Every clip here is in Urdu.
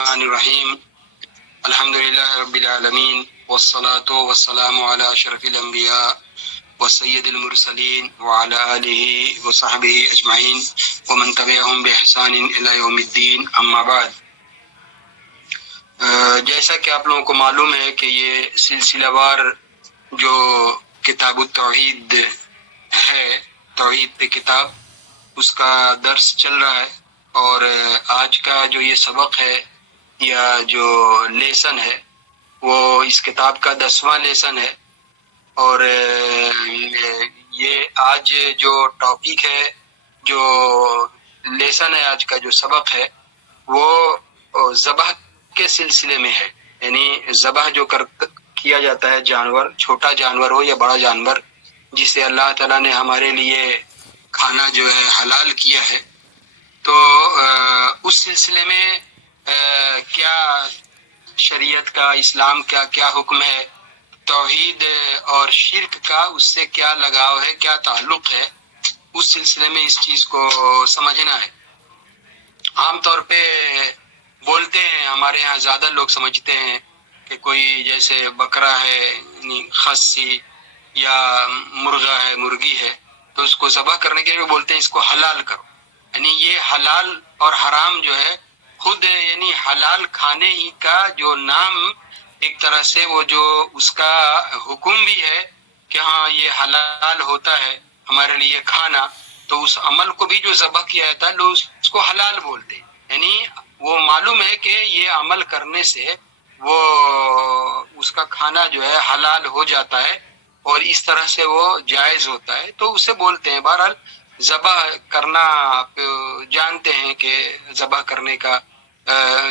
الرحمن الرحیم الحمدللہ رب العالمین والصلاة والسلام علی اشرف الانبیاء وسید المرسلین وعلی آلہ وصحبہ اجمعین ومن تبعہم بإحسان الی یوم الدین، اما بعد۔ جیسا کہ آپ لوگوں کو معلوم ہے کہ یہ سلسلہ وار جو کتاب التوحید ہے، توحید پہ کتاب، اس کا درس چل رہا ہے، اور آج کا جو یہ سبق ہے یا جو لیسن ہے وہ اس کتاب کا 10واں لیسن ہے، اور یہ آج جو ٹاپک ہے، جو لیسن ہے، آج کا جو سبق ہے وہ ذبح کے سلسلے میں ہے، یعنی ذبح جو کیا جاتا ہے جانور، چھوٹا جانور ہو یا بڑا جانور، جسے اللہ تعالیٰ نے ہمارے لیے کھانا جو ہے حلال کیا ہے، تو اس سلسلے میں کیا شریعت کا، اسلام کا کیا حکم ہے، توحید اور شرک کا اس سے کیا لگاؤ ہے، کیا تعلق ہے، اس سلسلے میں اس چیز کو سمجھنا ہے۔ عام طور پہ بولتے ہیں، ہمارے یہاں زیادہ لوگ سمجھتے ہیں کہ کوئی جیسے بکرا ہے، یعنی خصی، یا مرغا ہے، مرغی ہے، تو اس کو ذبح کرنے کے لیے بولتے ہیں اس کو حلال کرو، یعنی یہ حلال اور حرام جو ہے خود، یعنی حلال کھانے ہی کا جو نام، ایک طرح سے وہ جو اس کا حکم بھی ہے کہ ہاں یہ حلال ہوتا ہے ہمارے لیے کھانا، تو اس عمل کو بھی جو ذبح کیا جاتا ہے لوگ اس کو حلال بولتے ہیں، یعنی وہ معلوم ہے کہ یہ عمل کرنے سے وہ اس کا کھانا جو ہے حلال ہو جاتا ہے اور اس طرح سے وہ جائز ہوتا ہے، تو اسے بولتے ہیں۔ بہرحال ذبح کرنا آپ جانتے ہیں کہ ذبح کرنے کا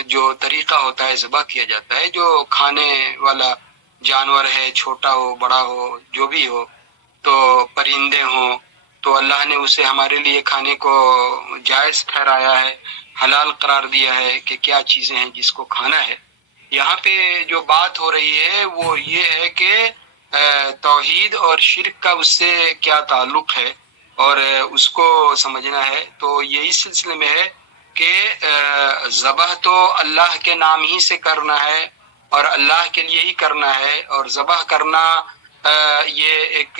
جو طریقہ ہوتا ہے، ذبح کیا جاتا ہے، جو کھانے والا جانور ہے، چھوٹا ہو بڑا ہو جو بھی ہو، تو پرندے ہوں، تو اللہ نے اسے ہمارے لیے کھانے کو جائز ٹھہرایا ہے، حلال قرار دیا ہے کہ کیا چیزیں ہیں جس کو کھانا ہے۔ یہاں پہ جو بات ہو رہی ہے وہ یہ ہے کہ توحید اور شرک کا اس سے کیا تعلق ہے اور اس کو سمجھنا ہے۔ تو یہ اس سلسلے میں ہے کہ ذبح تو اللہ کے نام ہی سے کرنا ہے اور اللہ کے لیے ہی کرنا ہے، اور ذبح کرنا یہ ایک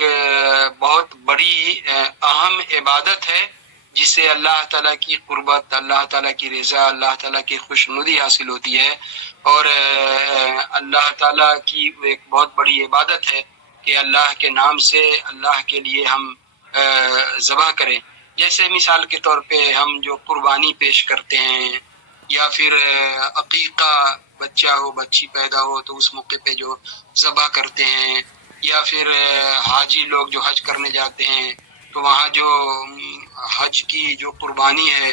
بہت بڑی اہم عبادت ہے جس سے اللہ تعالیٰ کی قربت، اللہ تعالیٰ کی رضا، اللہ تعالیٰ کی خوشنودی حاصل ہوتی ہے، اور اللہ تعالیٰ کی ایک بہت بڑی عبادت ہے کہ اللہ کے نام سے اللہ کے لیے ہم ذبح کریں۔ جیسے مثال کے طور پہ ہم جو قربانی پیش کرتے ہیں، یا پھر عقیقہ، بچہ ہو بچی پیدا ہو تو اس موقع پہ جو ذبح کرتے ہیں، یا پھر حاجی لوگ جو حج کرنے جاتے ہیں تو وہاں جو حج کی جو قربانی ہے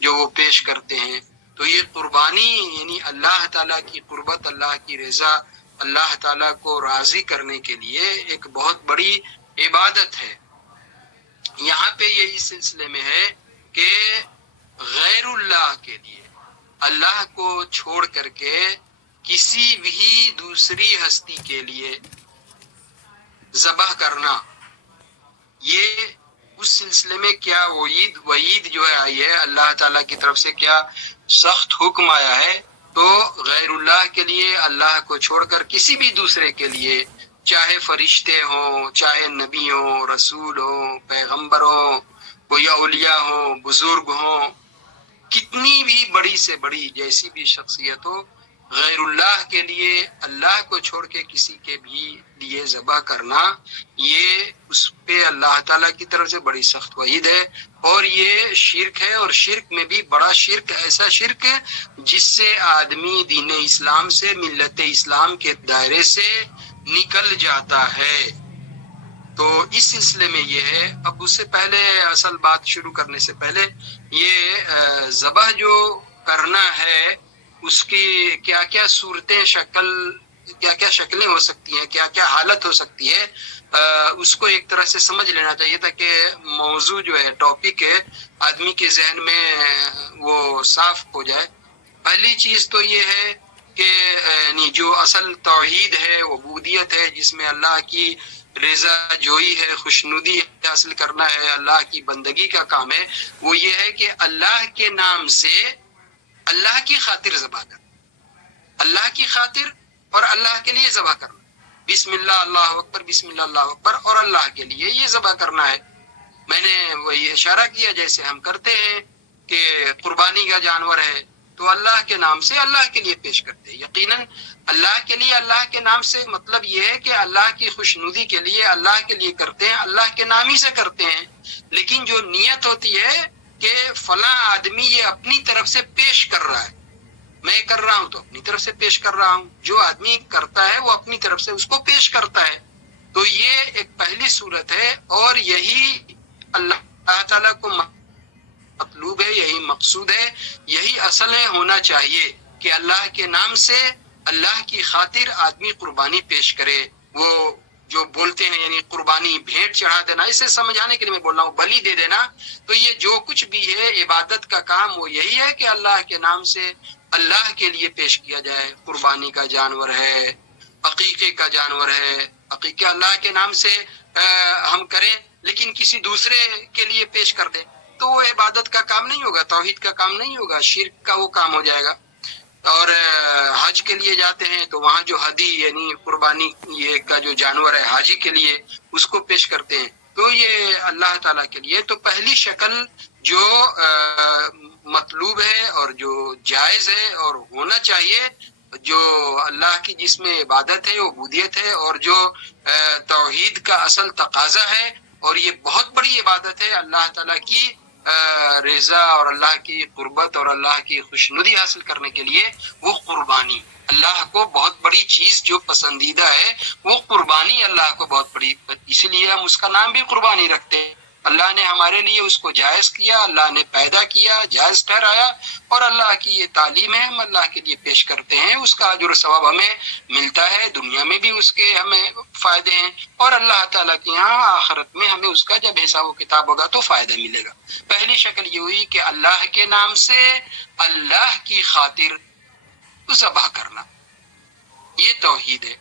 جو وہ پیش کرتے ہیں، تو یہ قربانی یعنی اللہ تعالیٰ کی قربت، اللہ کی رضا، اللہ تعالیٰ کو راضی کرنے کے لیے ایک بہت بڑی عبادت ہے۔ یہاں پہ یہ اس سلسلے میں ہے کہ غیر اللہ کے لیے، اللہ کو چھوڑ کر کے کسی بھی دوسری ہستی کے لیے ذبح کرنا، یہ اس سلسلے میں کیا وعید جو ہے آئی ہے اللہ تعالیٰ کی طرف سے، کیا سخت حکم آیا ہے، تو غیر اللہ کے لیے، اللہ کو چھوڑ کر کسی بھی دوسرے کے لیے، چاہے فرشتے ہوں، چاہے نبی ہوں، رسول ہوں، پیغمبر ہوں، کوئی اولیاء ہوں، بزرگ ہوں، کتنی بھی بڑی سے بڑی جیسی بھی شخصیت ہو، غیر اللہ کے لیے، اللہ کو چھوڑ کے کسی کے بھی لیے ذبح کرنا، یہ اس پہ اللہ تعالیٰ کی طرف سے بڑی سخت وعید ہے، اور یہ شرک ہے، اور شرک میں بھی بڑا شرک، ایسا شرک ہے جس سے آدمی دین اسلام سے، ملت اسلام کے دائرے سے نکل جاتا ہے۔ تو اس سلسلے میں یہ ہے۔ اب اس سے پہلے، اصل بات شروع کرنے سے پہلے، یہ ذبح جو کرنا ہے اس کی کیا کیا صورتیں، کیا کیا شکلیں ہو سکتی ہیں، کیا کیا حالت ہو سکتی ہے، اس کو ایک طرح سے سمجھ لینا چاہیے تاکہ موضوع جو ہے، ٹاپک ہے، آدمی کے ذہن میں وہ صاف ہو جائے۔ پہلی چیز تو یہ ہے کہ جو اصل توحید ہے، عبودیت ہے، جس میں اللہ کی رضا جوئی ہے، خوشنودی حاصل کرنا ہے، اللہ کی بندگی کا کام ہے، وہ یہ ہے کہ اللہ کے نام سے اللہ کی خاطر ذبح کر، اللہ کی خاطر اور اللہ کے لیے ذبح کرنا، بسم اللہ اللہ اکبر، بسم اللہ اللہ اکبر، اور اللہ کے لیے یہ ذبح کرنا ہے۔ میں نے وہی اشارہ کیا جیسے ہم کرتے ہیں کہ قربانی کا جانور ہے تو اللہ کے نام سے اللہ کے لیے پیش کرتے ہیں۔ یقیناً اللہ کے لیے، اللہ کے نام سے مطلب یہ ہے کہ اللہ کی خوشنودی کے لیے، اللہ کے لیے کرتے ہیں، اللہ کے نام ہی سے کرتے ہیں۔ لیکن جو نیت ہوتی ہے کہ فلاں آدمی یہ اپنی طرف سے پیش کر رہا ہے، میں کر رہا ہوں تو اپنی طرف سے پیش کر رہا ہوں، جو آدمی کرتا ہے وہ اپنی طرف سے اس کو پیش کرتا ہے۔ تو یہ ایک پہلی صورت ہے، اور یہی اللہ تعالیٰ کو مطلوب ہے، یہی مقصود ہے، یہی اصل ہے، ہونا چاہیے کہ اللہ کے نام سے اللہ کی خاطر آدمی قربانی پیش کرے۔ وہ جو بولتے ہیں یعنی قربانی بھیٹ چڑھا دینا، اسے سمجھانے کے لیے میں بول رہا ہوں، بلی دے دینا، تو یہ جو کچھ بھی ہے عبادت کا کام وہ یہی ہے کہ اللہ کے نام سے اللہ کے لیے پیش کیا جائے۔ قربانی کا جانور ہے، عقیقے کا جانور ہے، عقیقہ اللہ کے نام سے ہم کریں لیکن کسی دوسرے کے لیے پیش کر دیں تو وہ عبادت کا کام نہیں ہوگا، توحید کا کام نہیں ہوگا، شرک کا وہ کام ہو جائے گا۔ اور حج کے لیے جاتے ہیں تو وہاں جو ہدی یعنی قربانی یہ کا جو جانور ہے حاجی کے لیے اس کو پیش کرتے ہیں، تو یہ اللہ تعالیٰ کے لیے۔ تو پہلی شکل جو مطلوب ہے اور جو جائز ہے اور ہونا چاہیے، جو اللہ کی جس میں عبادت ہے، عبودیت ہے، اور جو توحید کا اصل تقاضا ہے، اور یہ بہت بڑی عبادت ہے اللہ تعالیٰ کی رضا اور اللہ کی قربت اور اللہ کی خوشنودی حاصل کرنے کے لیے، وہ قربانی اللہ کو بہت بڑی چیز جو پسندیدہ ہے، وہ قربانی اللہ کو بہت بڑی، اسی لیے ہم اس کا نام بھی قربانی رکھتے ہیں۔ اللہ نے ہمارے لیے اس کو جائز کیا، اللہ نے پیدا کیا، جائز ٹھہرایا، اور اللہ کی یہ تعلیم ہے، ہم اللہ کے لیے پیش کرتے ہیں، اس کا اجر و ثواب ہمیں ملتا ہے، دنیا میں بھی اس کے ہمیں فائدے ہیں، اور اللہ تعالیٰ کے یہاں آخرت میں ہمیں اس کا جب حساب و کتاب ہوگا تو فائدہ ملے گا۔ پہلی شکل یہ ہوئی کہ اللہ کے نام سے اللہ کی خاطر ذبح کرنا، یہ توحید ہے۔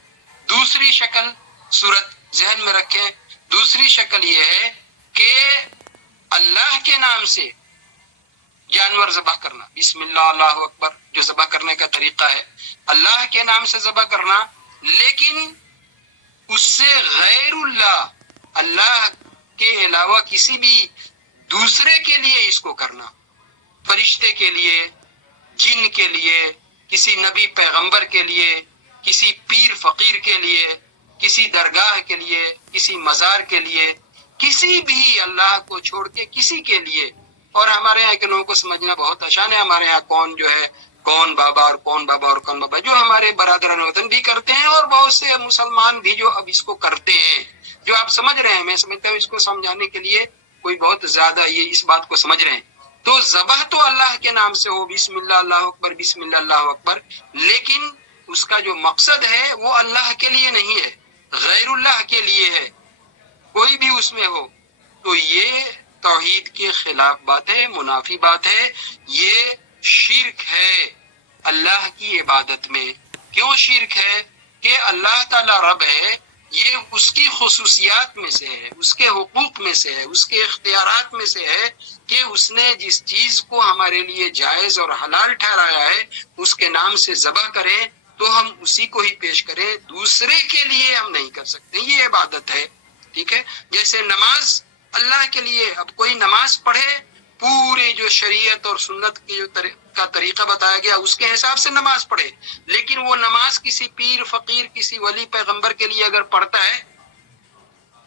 دوسری شکل صورت ذہن میں رکھیں، دوسری شکل یہ ہے کہ اللہ کے نام سے جانور ذبح کرنا، بسم اللہ اللہ اکبر جو ذبح کرنے کا طریقہ ہے، اللہ کے نام سے ذبح کرنا، لیکن اس سے غیر اللہ، اللہ کے علاوہ کسی بھی دوسرے کے لیے اس کو کرنا، فرشتے کے لیے، جن کے لیے، کسی نبی پیغمبر کے لیے، کسی پیر فقیر کے لیے، کسی درگاہ کے لیے، کسی مزار کے لیے، کسی بھی اللہ کو چھوڑ کے کسی کے لیے۔ اور ہمارے یہاں کے لوگوں کو سمجھنا بہت آسان ہے، ہمارے یہاں کون جو ہے کون بابا اور کون بابا اور کون بابا، جو ہمارے برادران وطن بھی کرتے ہیں، اور بہت سے مسلمان بھی جو اب اس کو کرتے ہیں، جو آپ سمجھ رہے ہیں، میں سمجھتا ہوں اس کو سمجھانے کے لیے کوئی بہت زیادہ یہ اس بات کو سمجھ رہے ہیں۔ تو ذبح تو اللہ کے نام سے ہو، بسم اللہ اللہ اکبر، بسم اللہ اللہ اکبر، لیکن اس کا جو مقصد ہے وہ اللہ کے لیے نہیں ہے، غیر اللہ کے لیے ہے، کوئی بھی اس میں ہو، تو یہ توحید کے خلاف بات ہے، منافی بات ہے، یہ شرک ہے اللہ کی عبادت میں۔ کیوں شرک ہے؟ کہ اللہ تعالیٰ رب ہے، یہ اس کی خصوصیات میں سے ہے، اس کے حقوق میں سے ہے، اس کے اختیارات میں سے ہے کہ اس نے جس چیز کو ہمارے لیے جائز اور حلال ٹھہرایا ہے اس کے نام سے ذبح کریں تو ہم اسی کو ہی پیش کریں، دوسرے کے لیے ہم نہیں کر سکتے، یہ عبادت ہے۔ ٹھیک ہے، جیسے نماز اللہ کے لیے، اب کوئی نماز پڑھے، پورے جو شریعت اور سنت کے جو کا طریقہ بتایا گیا اس کے حساب سے نماز پڑھے، لیکن وہ نماز کسی پیر فقیر، کسی ولی پیغمبر کے لیے اگر پڑھتا ہے،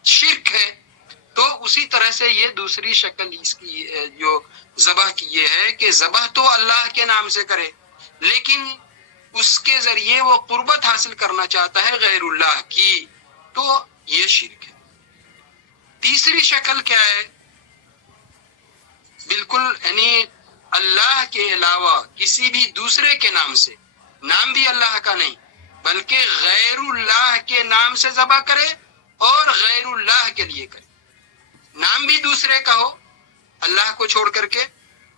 شرک ہے۔ تو اسی طرح سے یہ دوسری شکل اس کی جو ذبح کی یہ ہے کہ ذبح تو اللہ کے نام سے کرے، لیکن اس کے ذریعے وہ قربت حاصل کرنا چاہتا ہے غیر اللہ کی، تو یہ شرک ہے۔ تیسری شکل کیا ہے؟ بالکل یعنی اللہ کے علاوہ کسی بھی دوسرے کے نام سے، نام بھی اللہ کا نہیں بلکہ غیر اللہ کے نام سے ذبح کرے اور غیر اللہ کے لیے کرے، نام بھی دوسرے کا ہو اللہ کو چھوڑ کر کے،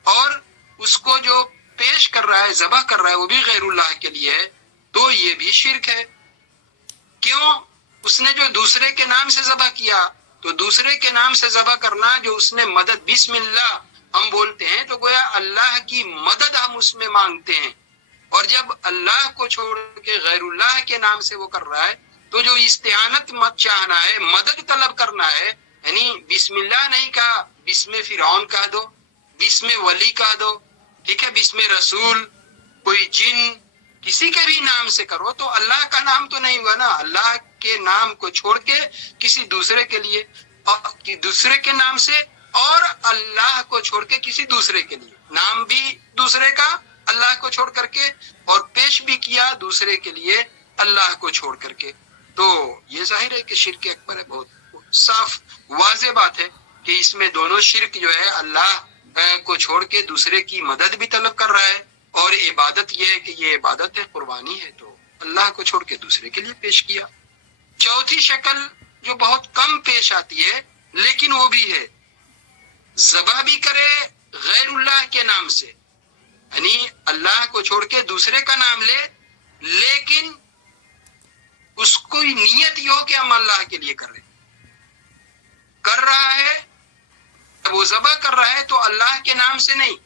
اور اس کو جو پیش کر رہا ہے، ذبح کر رہا ہے، وہ بھی غیر اللہ کے لیے ہے، تو یہ بھی شرک ہے۔ کیوں؟ اس نے جو دوسرے کے نام سے ذبح کیا، تو دوسرے کے نام سے ذبح کرنا، جو اس نے مدد بسم اللہ ہم بولتے ہیں تو گویا اللہ کی مدد ہم اس میں مانگتے ہیں، اور اور جب اللہ کو چھوڑ کے غیر اللہ کے نام سے وہ کر رہا ہے تو جو استعانت مت چاہنا ہے، مدد طلب کرنا ہے، یعنی بسم اللہ نہیں کہا، بسم فرعون کہہ دو، بسم ولی کہہ دو، ٹھیک ہے، بسم رسول، کوئی جن، کسی کے بھی نام سے کرو تو اللہ کا نام تو نہیں ہوا نا. اللہ کے نام کو چھوڑ کے کسی دوسرے کے لیے، دوسرے کے نام سے، اور اللہ کو چھوڑ کے کسی دوسرے کے لیے، نام بھی دوسرے کا اللہ کو چھوڑ کر کے، اور پیش بھی کیا دوسرے کے لیے اللہ کو چھوڑ کر کے. تو یہ ظاہر ہے کہ شرک اکبر ہے. بہت صاف واضح بات ہے کہ اس میں دونوں شرک جو ہے، اللہ کو چھوڑ کے دوسرے کی مدد بھی طلب کر رہا ہے، اور عبادت یہ ہے کہ یہ عبادت ہے، قربانی ہے، تو اللہ کو چھوڑ کے دوسرے کے لیے پیش کیا. چوتھی شکل جو بہت کم پیش آتی ہے لیکن وہ بھی ہے، ذبح بھی کرے غیر اللہ کے نام سے، یعنی اللہ کو چھوڑ کے دوسرے کا نام لے، لیکن اس کو نیت یہ ہو کہ ہم اللہ کے لیے کر رہا ہے، وہ ذبح کر رہا ہے تو اللہ کے نام سے نہیں،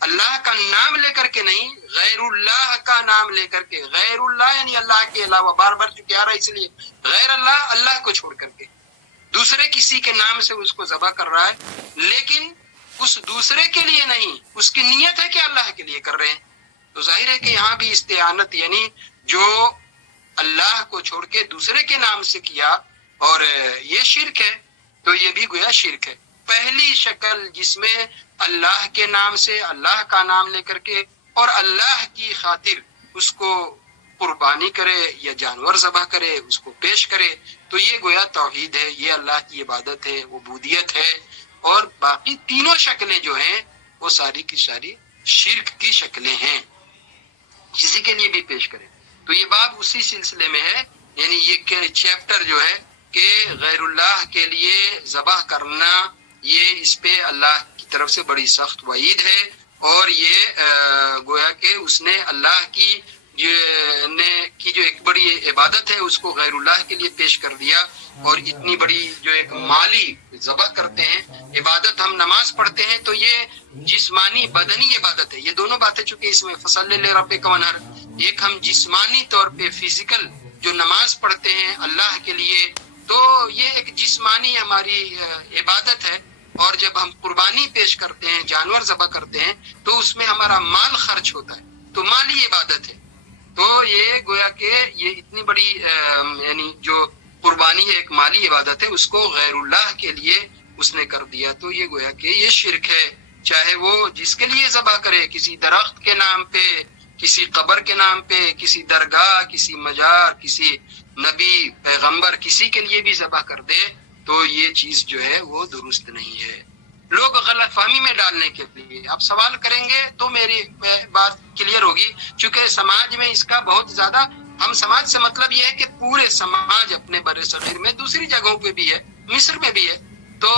اللہ کا نام لے کر کے نہیں، غیر اللہ کا نام لے کر کے. غیر اللہ یعنی اللہ کے علاوہ، بار بار چکے آ رہا ہے، اس لیے غیر اللہ، اللہ کو چھوڑ کر کے دوسرے کسی کے نام سے اس کو ذبح کر رہا ہے، لیکن اس دوسرے کے لیے نہیں، اس کی نیت ہے کہ اللہ کے لیے کر رہے ہیں. تو ظاہر ہے کہ یہاں بھی استعانت، یعنی جو اللہ کو چھوڑ کے دوسرے کے نام سے کیا، اور یہ شرک ہے، تو یہ بھی گویا شرک ہے. پہلی شکل جس میں اللہ کے نام سے، اللہ کا نام لے کر کے، اور اللہ کی خاطر اس کو قربانی کرے یا جانور ذبح کرے، اس کو پیش کرے، تو یہ گویا توحید ہے، یہ اللہ کی عبادت ہے، عبودیت ہے. اور باقی تینوں شکلیں جو ہیں وہ ساری کی ساری شرک کی شکلیں ہیں، کسی کے لیے بھی پیش کرے. تو یہ باب اسی سلسلے میں ہے، یعنی یہ چیپٹر جو ہے کہ غیر اللہ کے لیے ذبح کرنا، یہ اس پہ اللہ کی طرف سے بڑی سخت وعید ہے، اور یہ گویا کہ اس نے اللہ کی جو ایک بڑی عبادت ہے اس کو غیر اللہ کے لیے پیش کر دیا. اور اتنی بڑی جو ایک مالی ذبح کرتے ہیں، عبادت ہم نماز پڑھتے ہیں تو یہ جسمانی بدنی عبادت ہے. یہ دونوں باتیں چونکہ اس میں فصل لربک وانحر، ایک ہم جسمانی طور پہ فزیکل جو نماز پڑھتے ہیں اللہ کے لیے، تو یہ ایک جسمانی ہماری عبادت ہے. اور جب ہم قربانی پیش کرتے ہیں، جانور ذبح کرتے ہیں، تو اس میں ہمارا مال خرچ ہوتا ہے، تو مالی عبادت ہے. تو یہ گویا کہ یہ اتنی بڑی یعنی جو قربانی ہے، ایک مالی عبادت ہے، اس کو غیر اللہ کے لیے اس نے کر دیا، تو یہ گویا کہ یہ شرک ہے. چاہے وہ جس کے لیے ذبح کرے، کسی درخت کے نام پہ، کسی قبر کے نام پہ، کسی درگاہ، کسی مزار، کسی نبی پیغمبر، کسی کے لیے بھی ذبح کر دے، تو یہ چیز جو ہے وہ درست نہیں ہے. لوگ غلط فہمی میں ڈالنے کے لیے اب سوال کریں گے تو میری بات کلیئر ہوگی، چونکہ سماج میں اس کا بہت زیادہ، ہم سماج سے مطلب یہ ہے کہ پورے سماج اپنے بر صغیر میں، دوسری جگہوں پہ بھی ہے، مصر میں بھی ہے، تو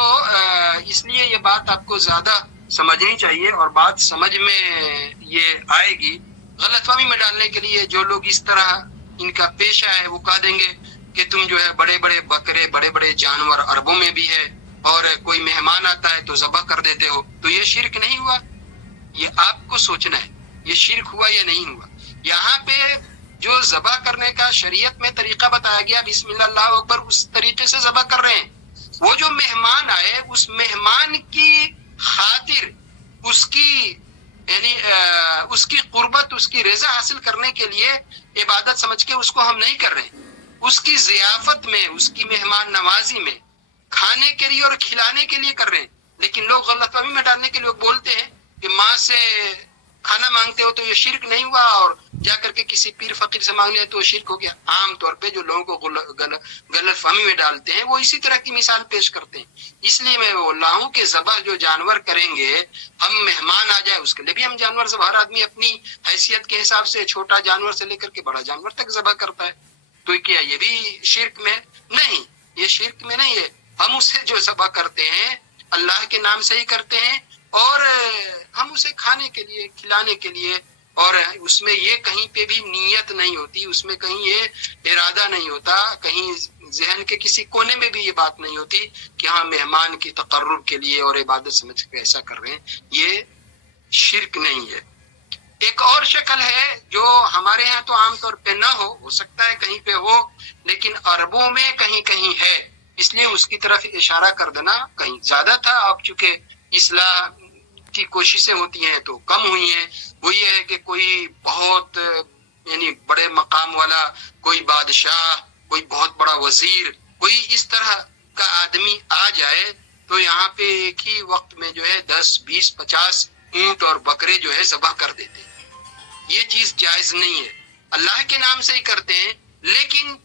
اس لیے یہ بات آپ کو زیادہ سمجھنی چاہیے، اور بات سمجھ میں یہ آئے گی. غلط فہمی میں ڈالنے کے لیے جو لوگ اس طرح ان کا پیشہ ہے، وہ کہہ دیں گے کہ تم جو ہے بڑے بڑے بکرے، بڑے بڑے جانور عربوں میں بھی ہے، اور کوئی مہمان آتا ہے تو ذبح کر دیتے ہو، تو یہ شرک نہیں ہوا؟ یہ آپ کو سوچنا ہے، یہ شرک ہوا یا نہیں ہوا. یہاں پہ جو ذبح کرنے کا شریعت میں طریقہ بتایا گیا، بسم اللہ اللہ اکبر، اس طریقے سے ذبح کر رہے ہیں. وہ جو مہمان آئے، اس مہمان کی خاطر، اس کی یعنی اس کی قربت، اس کی رضا حاصل کرنے کے لیے عبادت سمجھ کے اس کو ہم نہیں کر رہے ہیں. اس کی ضیافت میں، اس کی مہمان نوازی میں، کھانے کے لیے اور کھلانے کے لیے کر رہے ہیں. لیکن لوگ غلط فہمی میں ڈالنے کے لیے بولتے ہیں کہ ماں سے کھانا مانگتے ہو تو یہ شرک نہیں ہوا، اور جا کر کے کسی پیر فقیر سے مانگ لیا تو شرک ہو گیا. عام طور پہ جو لوگوں کو غلط فہمی میں ڈالتے ہیں وہ اسی طرح کی مثال پیش کرتے ہیں. اس لیے میں بول رہا ہوں کہ ذبح جو جانور کریں گے، ہم مہمان آ جائے اس کے لیے بھی ہم جانور ذبح، ہر آدمی اپنی حیثیت کے حساب سے چھوٹا جانور سے لے کر کے بڑا جانور تک ذبح کرتا ہے. تو کیا یہ بھی شرک میں نہیں؟ یہ شرک میں نہیں ہے. ہم اسے جو ذبح کرتے ہیں اللہ کے نام سے ہی کرتے ہیں، اور ہم اسے کھانے کے لیے، کھلانے کے لیے، اور اس میں یہ کہیں پہ بھی نیت نہیں ہوتی، اس میں کہیں یہ ارادہ نہیں ہوتا، کہیں ذہن کے کسی کونے میں بھی یہ بات نہیں ہوتی کہ ہاں مہمان کی تقرب کے لیے اور عبادت سمجھ کے ایسا کر رہے ہیں. یہ شرک نہیں ہے. ایک اور شکل ہے جو ہمارے یہاں تو عام طور پہ نہ ہو سکتا ہے کہیں پہ ہو، لیکن عربوں میں کہیں کہیں ہے، اس لیے اس کی طرف اشارہ کر دینا کہیں زیادہ تھا۔ اب چونکہ اصلاح کی کوششیں ہوتی ہیں تو کم ہوئی ہیں۔ وہ یہ ہے کہ کوئی بہت یعنی بڑے مقام والا، کوئی بادشاہ، کوئی بہت بڑا وزیر، کوئی اس طرح کا آدمی آ جائے تو یہاں پہ ایک ہی وقت میں جو ہے 10 20 50 اونٹ اور بکرے جو ہے ذبح کر دیتے ہیں۔ یہ چیز جائز نہیں ہے، اللہ کے نام سے ہی کرتے ہیں، لیکن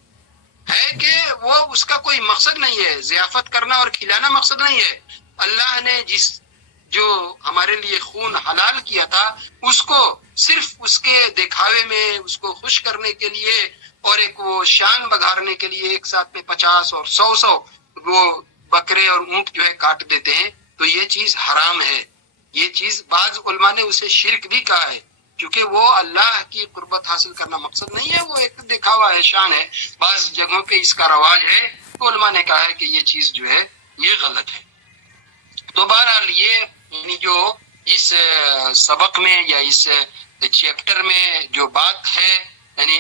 ہے کہ وہ اس کا کوئی مقصد نہیں ہے، ضیافت کرنا اور کھلانا مقصد نہیں ہے۔ اللہ نے جو ہمارے لیے خون حلال کیا تھا، اس کو صرف اس کے دکھاوے میں، اس کو خوش کرنے کے لیے اور ایک وہ شان بگھارنے کے لیے ایک ساتھ میں 50 اور 100 وہ بکرے اور اونٹ جو ہے کاٹ دیتے ہیں، تو یہ چیز حرام ہے۔ یہ چیز بعض علماء نے اسے شرک بھی کہا ہے، کیونکہ وہ اللہ کی قربت حاصل کرنا مقصد نہیں ہے، وہ ایک دکھاوا ہے، شان ہے۔ بعض جگہوں پہ اس کا رواج ہے، تو علماء نے کہا ہے کہ یہ چیز جو ہے یہ غلط ہے۔ تو بہرحال یہ یعنی جو اس سبق میں یا اس چیپٹر میں جو بات ہے، یعنی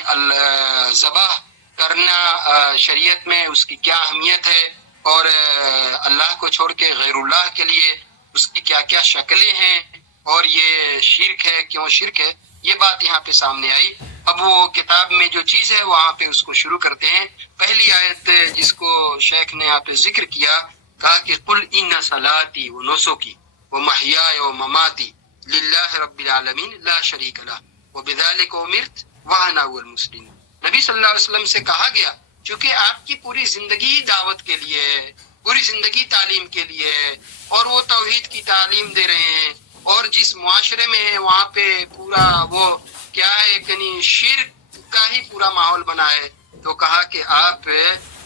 ذبح کرنا شریعت میں اس کی کیا اہمیت ہے، اور اللہ کو چھوڑ کے غیر اللہ کے لیے اس کی کیا کیا شکلیں ہیں، اور یہ شرک ہے، کیوں شرک ہے، یہ بات یہاں پہ سامنے آئی۔ اب وہ کتاب میں جو چیز ہے وہاں پہ اس کو شروع کرتے ہیں۔ پہلی آیت جس کو شیخ نے یہاں پہ ذکر کیا، کہا کہ قل ان صلاتی و نسکی و محیای و مماتی للہ رب العالمین لا شریک لہ وبذلک امرت وانا اول المسلمین۔ نبی صلی اللہ علیہ وسلم سے کہا گیا، چونکہ آپ کی پوری زندگی دعوت کے لیے ہے، پوری زندگی تعلیم کے لیے ہے، اور وہ توحید کی تعلیم دے رہے ہیں، اور جس معاشرے میں ہے وہاں پہ پورا وہ کیا ہے یعنی شرک کا ہی پورا ماحول بنا ہے، تو کہا کہ آپ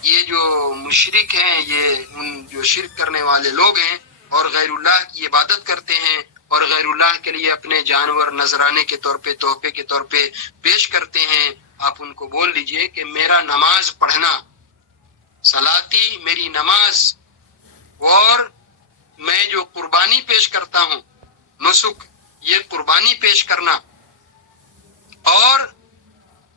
یہ جو مشرک ہیں، یہ ان جو شرک کرنے والے لوگ ہیں اور غیر اللہ کی عبادت کرتے ہیں اور غیر اللہ کے لیے اپنے جانور نذرانے کے طور پہ، تحفے کے طور پہ پیش کرتے ہیں، آپ ان کو بول دیجئے کہ میرا نماز پڑھنا، صلاتی میری نماز، اور میں جو قربانی پیش کرتا ہوں، نسک یہ قربانی پیش کرنا، اور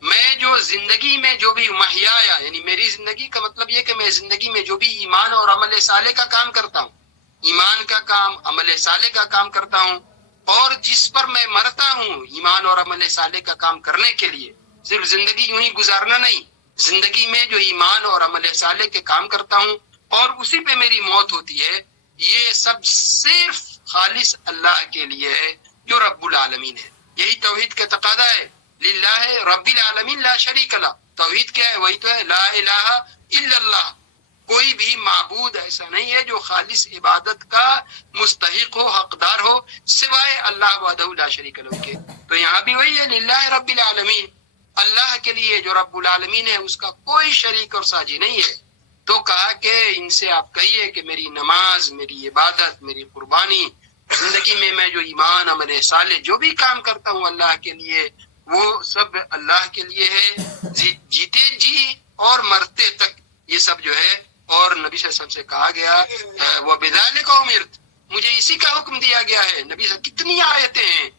میں جو زندگی میں جو بھی محیایا، یعنی میری زندگی کا مطلب یہ کہ میں زندگی میں جو بھی ایمان اور عمل صالح کا کام کرتا ہوں، ایمان کا کام، عمل صالح کا کام کرتا ہوں، اور جس پر میں مرتا ہوں ایمان اور عمل صالح کا کام کرنے کے لیے، صرف زندگی یوں ہی گزارنا نہیں، زندگی میں جو ایمان اور عمل صالح کے کام کرتا ہوں اور اسی پہ میری موت ہوتی ہے، یہ سب صرف خالص اللہ کے لیے ہے جو رب العالمین ہے۔ یہی توحید کا تقاضا ہے، للہ رب العالمین لا شریک لہ۔ توحید کیا ہے؟ وہی تو ہے، لا الہ الا اللہ، کوئی بھی معبود ایسا نہیں ہے جو خالص عبادت کا مستحق ہو، حقدار ہو، سوائے اللہ وحدہ لا شریک لہ کے۔ تو یہاں بھی وہی ہے، للہ رب العالمین، اللہ کے لیے جو رب العالمین ہے اس کا کوئی شریک اور ساجی نہیں ہے۔ تو کہا کہ ان سے آپ کہیے کہ میری نماز، میری عبادت، میری قربانی، زندگی میں میں جو ایمان، عمل صالح جو بھی کام کرتا ہوں اللہ کے لیے، وہ سب اللہ کے لیے ہے، جیتے جی اور مرتے تک یہ سب جو ہے۔ اور نبی صلی اللہ علیہ وسلم سے کہا گیا وَبِذَلِكَ أُمِرْتُ، مجھے اسی کا حکم دیا گیا ہے۔ نبی صلی اللہ علیہ وسلم کتنی آیتیں ہیں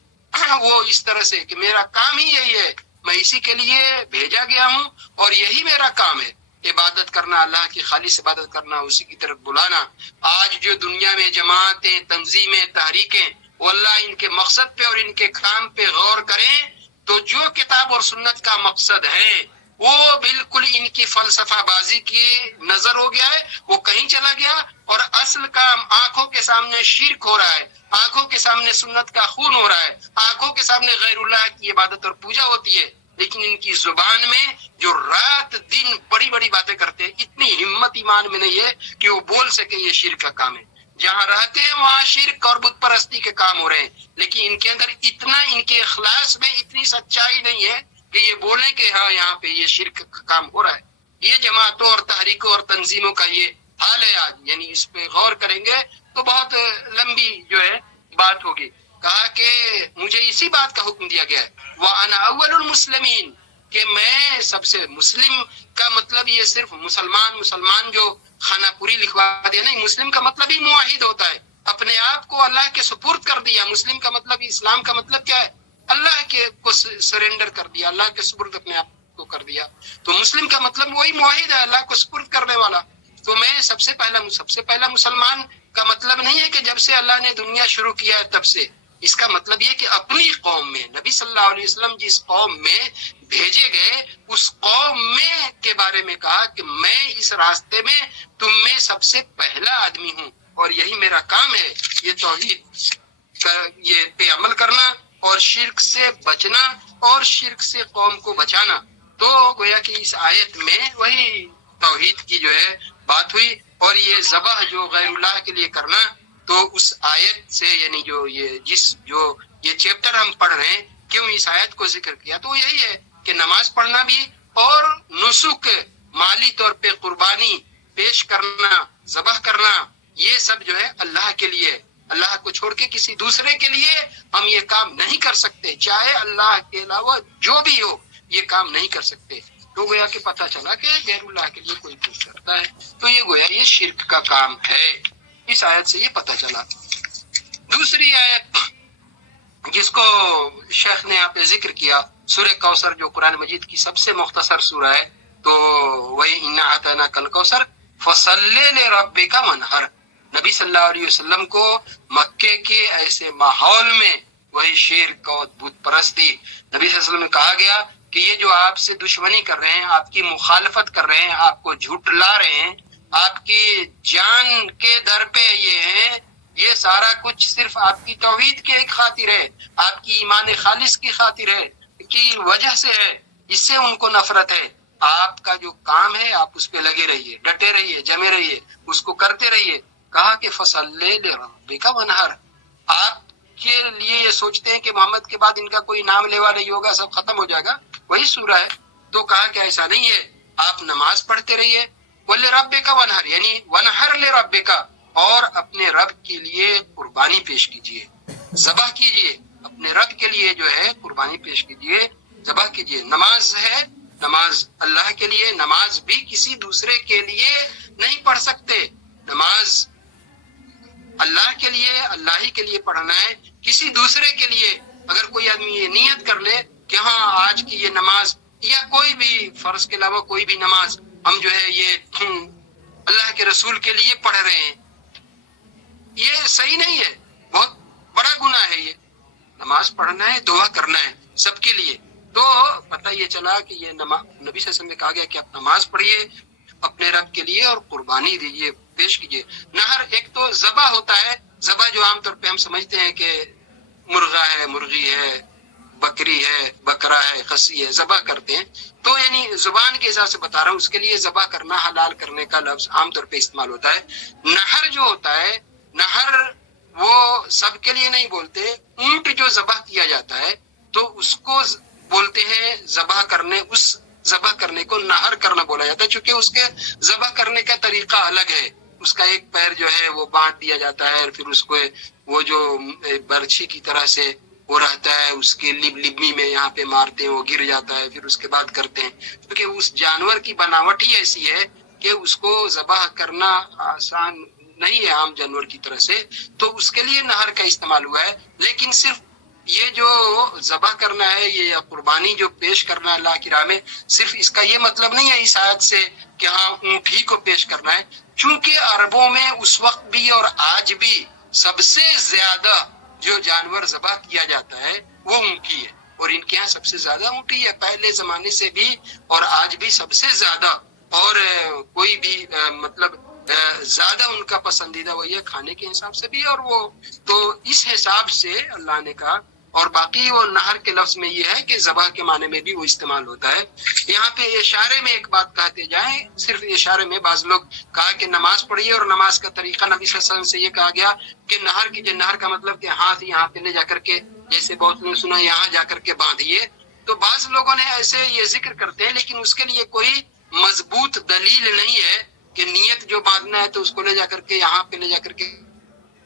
وہ اس طرح سے کہ میرا کام ہی یہی ہے، میں اسی کے لیے بھیجا گیا ہوں اور یہی میرا کام ہے، عبادت کرنا، اللہ کی خالص عبادت کرنا، اسی کی طرف بلانا۔ آج جو دنیا میں جماعتیں، تنظیمیں، تحریکیں، وہ اللہ ان کے مقصد پہ اور ان کے کام پہ غور کریں تو جو کتاب اور سنت کا مقصد ہے وہ بالکل ان کی فلسفہ بازی کی نظر ہو گیا ہے، وہ کہیں چلا گیا، اور اصل کام آنکھوں کے سامنے شرک ہو رہا ہے، آنکھوں کے سامنے سنت کا خون ہو رہا ہے، آنکھوں کے سامنے غیر اللہ کی عبادت اور پوجا ہوتی ہے، لیکن ان کی زبان میں جو رات دن بڑی بڑی باتیں کرتے ہیں، اتنی ہمت ایمان میں نہیں ہے کہ وہ بول سکے یہ شرک کا کام ہے۔ جہاں رہتے ہیں وہاں شرک اور بت پرستی کے کام ہو رہے ہیں، لیکن ان کے اندر اتنا، ان کے اخلاص میں اتنی سچائی نہیں ہے کہ یہ بولیں کہ ہاں یہاں پہ یہ شرک کا کام ہو رہا ہے۔ یہ جماعتوں اور تحریکوں اور تنظیموں کا یہ حال ہے آج، یعنی اس پہ غور کریں گے تو بہت لمبی جو ہے بات ہوگی۔ کہا کہ مجھے اسی بات کا حکم دیا گیا ہے، وَأَنَا أَوَّلُ الْمُسْلِمِينَ، کہ میں سب سے، مسلم کا مطلب یہ صرف مسلمان جو خانہ پوری لکھوا دیا نہیں، مسلم کا مطلب ہی موحد ہوتا ہے، اپنے آپ کو اللہ کے سپرد کر دیا۔ مسلم کا مطلب، اسلام کا مطلب کیا ہے؟ اللہ کے کو سرنڈر کر دیا، اللہ کے سپرد اپنے آپ کو کر دیا. تو مسلم کا مطلب وہی موحد ہے، اللہ کو سپرد کرنے والا. تو میں سب سے پہلا مسلمان کا مطلب نہیں ہے کہ جب سے اللہ نے دنیا شروع کیا ہے تب سے. اس کا مطلب یہ کہ اپنی قوم میں نبی صلی اللہ علیہ وسلم جس قوم میں بھیجے گئے اس قوم میں کے بارے میں کہا کہ میں اس راستے میں تم میں سب سے پہلا آدمی ہوں اور یہی میرا کام ہے، یہ توحید یہ پہ عمل کرنا اور شرک سے بچنا اور شرک سے قوم کو بچانا. تو گویا کہ اس آیت میں وہی توحید کی جو ہے بات ہوئی. اور یہ ذبح جو غیر اللہ کے لیے کرنا، تو اس آیت سے یعنی جو یہ چیپٹر ہم پڑھ رہے ہیں، کیوں اس آیت کو ذکر کیا؟ تو یہی ہے کہ نماز پڑھنا بھی اور نسک مالی طور پہ قربانی پیش کرنا، ذبح کرنا، یہ سب جو ہے اللہ کے لیے. اللہ کو چھوڑ کے کسی دوسرے کے لیے ہم یہ کام نہیں کر سکتے، چاہے اللہ کے علاوہ جو بھی ہو یہ کام نہیں کر سکتے. تو گویا کہ پتہ چلا کہ غیر اللہ کے لیے کوئی کچھ کرتا ہے تو یہ گویا یہ شرک کا کام ہے. اس آیت سے یہ پتہ چلا. دوسری آیت جس کو شیخ نے یہاں پہ ذکر کیا، سورہ کوثر جو قرآن مجید کی سب سے مختصر سورہ ہے، تو وہی انا اعطیناک الکوثر فصلی لربک وانحر. نبی صلی اللہ علیہ وسلم کو مکے کے ایسے ماحول میں وہی شرک اور بت پرستی نبی صلی اللہ علیہ وسلم نے کہا گیا کہ یہ جو آپ سے دشمنی کر رہے ہیں، آپ کی مخالفت کر رہے ہیں، آپ کو جھٹلا رہے ہیں، آپ کی جان کے در پہ یہ ہے، یہ سارا کچھ صرف آپ کی توحید کی ایک خاطر ہے، آپ کی ایمان خالص کی خاطر ہے، کی وجہ سے ہے، اس سے ان کو نفرت ہے. آپ کا جو کام ہے آپ اس پہ لگے رہیے، ڈٹے رہیے، جمے رہیے، اس کو کرتے رہیے. کہا کہ فصلی لربک وانحر. آپ کے لیے یہ سوچتے ہیں کہ محمد کے بعد ان کا کوئی نام لیوا نہیں ہوگا، سب ختم ہو جائے گا، وہی سورہ ہے. تو کہا کہ ایسا نہیں ہے، آپ نماز پڑھتے رہیے. وَلِرَبِّكَ وَانْحَرْ یعنی وَانْحَرْ لِرَبِّكَ، اور اپنے رب کے لیے قربانی پیش کیجیے، ذبح کیجیے، اپنے رب کے لیے جو ہے قربانی پیش کیجیے، ذبح کیجیے. نماز ہے، نماز اللہ کے لیے، نماز بھی کسی دوسرے کے لیے نہیں پڑھ سکتے. نماز اللہ کے لیے، اللہ ہی کے لیے پڑھنا ہے. کسی دوسرے کے لیے اگر کوئی آدمی یہ نیت کر لے کہ ہاں آج کی یہ نماز یا کوئی بھی فرض کے علاوہ کوئی بھی نماز ہم جو ہے یہ اللہ کے رسول کے لیے پڑھ رہے ہیں، یہ صحیح نہیں ہے، بہت بڑا گناہ ہے. یہ نماز پڑھنا ہے، دعا کرنا ہے سب کے لیے. تو پتہ یہ چلا کہ یہ نبی صلی اللہ علیہ وسلم نے کہا گیا کہ آپ نماز پڑھیے اپنے رب کے لیے اور قربانی دیجیے، پیش کیجیے. نہر ایک تو ذبح ہوتا ہے، ذبح جو عام طور پہ ہم سمجھتے ہیں کہ مرغا ہے، مرغی ہے، بکری ہے، بکرا ہے، خصی ہے، ذبح کرتے ہیں. تو یعنی زبان کے حساب سے بتا رہا ہوں، اس کے لیے ذبح کرنا، حلال کرنے کا لفظ عام طور پہ استعمال ہوتا ہے. نہر جو ہوتا ہے، نہر وہ سب کے لیے نہیں بولتے. اونٹ جو ذبح کیا جاتا ہے تو اس کو بولتے ہیں ذبح کرنے، اس ذبح کرنے کو نہر کرنا بولا جاتا ہے، چونکہ اس کے ذبح کرنے کا طریقہ الگ ہے. اس کا ایک پیر جو ہے وہ باندھ دیا جاتا ہے اور پھر اس کو وہ جو برچھی کی طرح سے وہ رہتا ہے، اس کے لبنی میں یہاں پہ مارتے ہیں، وہ گر جاتا ہے، پھر اس کے بعد کرتے ہیں. کیونکہ اس جانور کی بناوٹ ہی ایسی ہے کہ اس کو ذبح کرنا آسان نہیں ہے عام جانور کی طرح سے، تو اس کے لیے نہر کا استعمال ہوا ہے. لیکن صرف یہ جو ذبح کرنا ہے، یہ قربانی جو پیش کرنا ہے اللہ کی راہ میں، صرف اس کا یہ مطلب نہیں ہے اس آیت سے کہ ہاں اونٹ ہی کو پیش کرنا ہے. چونکہ عربوں میں اس وقت بھی اور آج بھی سب سے زیادہ جو جانور ذبح کیا جاتا ہے وہ اونٹی ہے، اور ان کے یہاں سب سے زیادہ اونٹی ہے، پہلے زمانے سے بھی اور آج بھی سب سے زیادہ. اور کوئی بھی مطلب زیادہ ان کا پسندیدہ وہی ہے کھانے کے حساب سے بھی، اور وہ تو اس حساب سے اللہ نے کہا. اور باقی وہ نہر کے لفظ میں یہ ہے کہ ذبح کے معنی میں بھی وہ استعمال ہوتا ہے. یہاں پہ اشارے میں ایک بات کہتے جائیں، صرف اشارے میں بعض لوگ کہا کہ نماز پڑھیے، اور نماز کا طریقہ نبی صلی اللہ علیہ وسلم سے یہ کہا گیا کہ نہر کیجیے. نہر کا مطلب کہ ہاتھ یہاں پہ لے جا کر کے، جیسے بہت نے سنا یہاں جا کر کے باندھیے. تو بعض لوگوں نے ایسے یہ ذکر کرتے ہیں، لیکن اس کے لیے کوئی مضبوط دلیل نہیں ہے کہ نیت جو باندھنا ہے تو اس کو لے جا کر کے یہاں پہ لے جا کر کے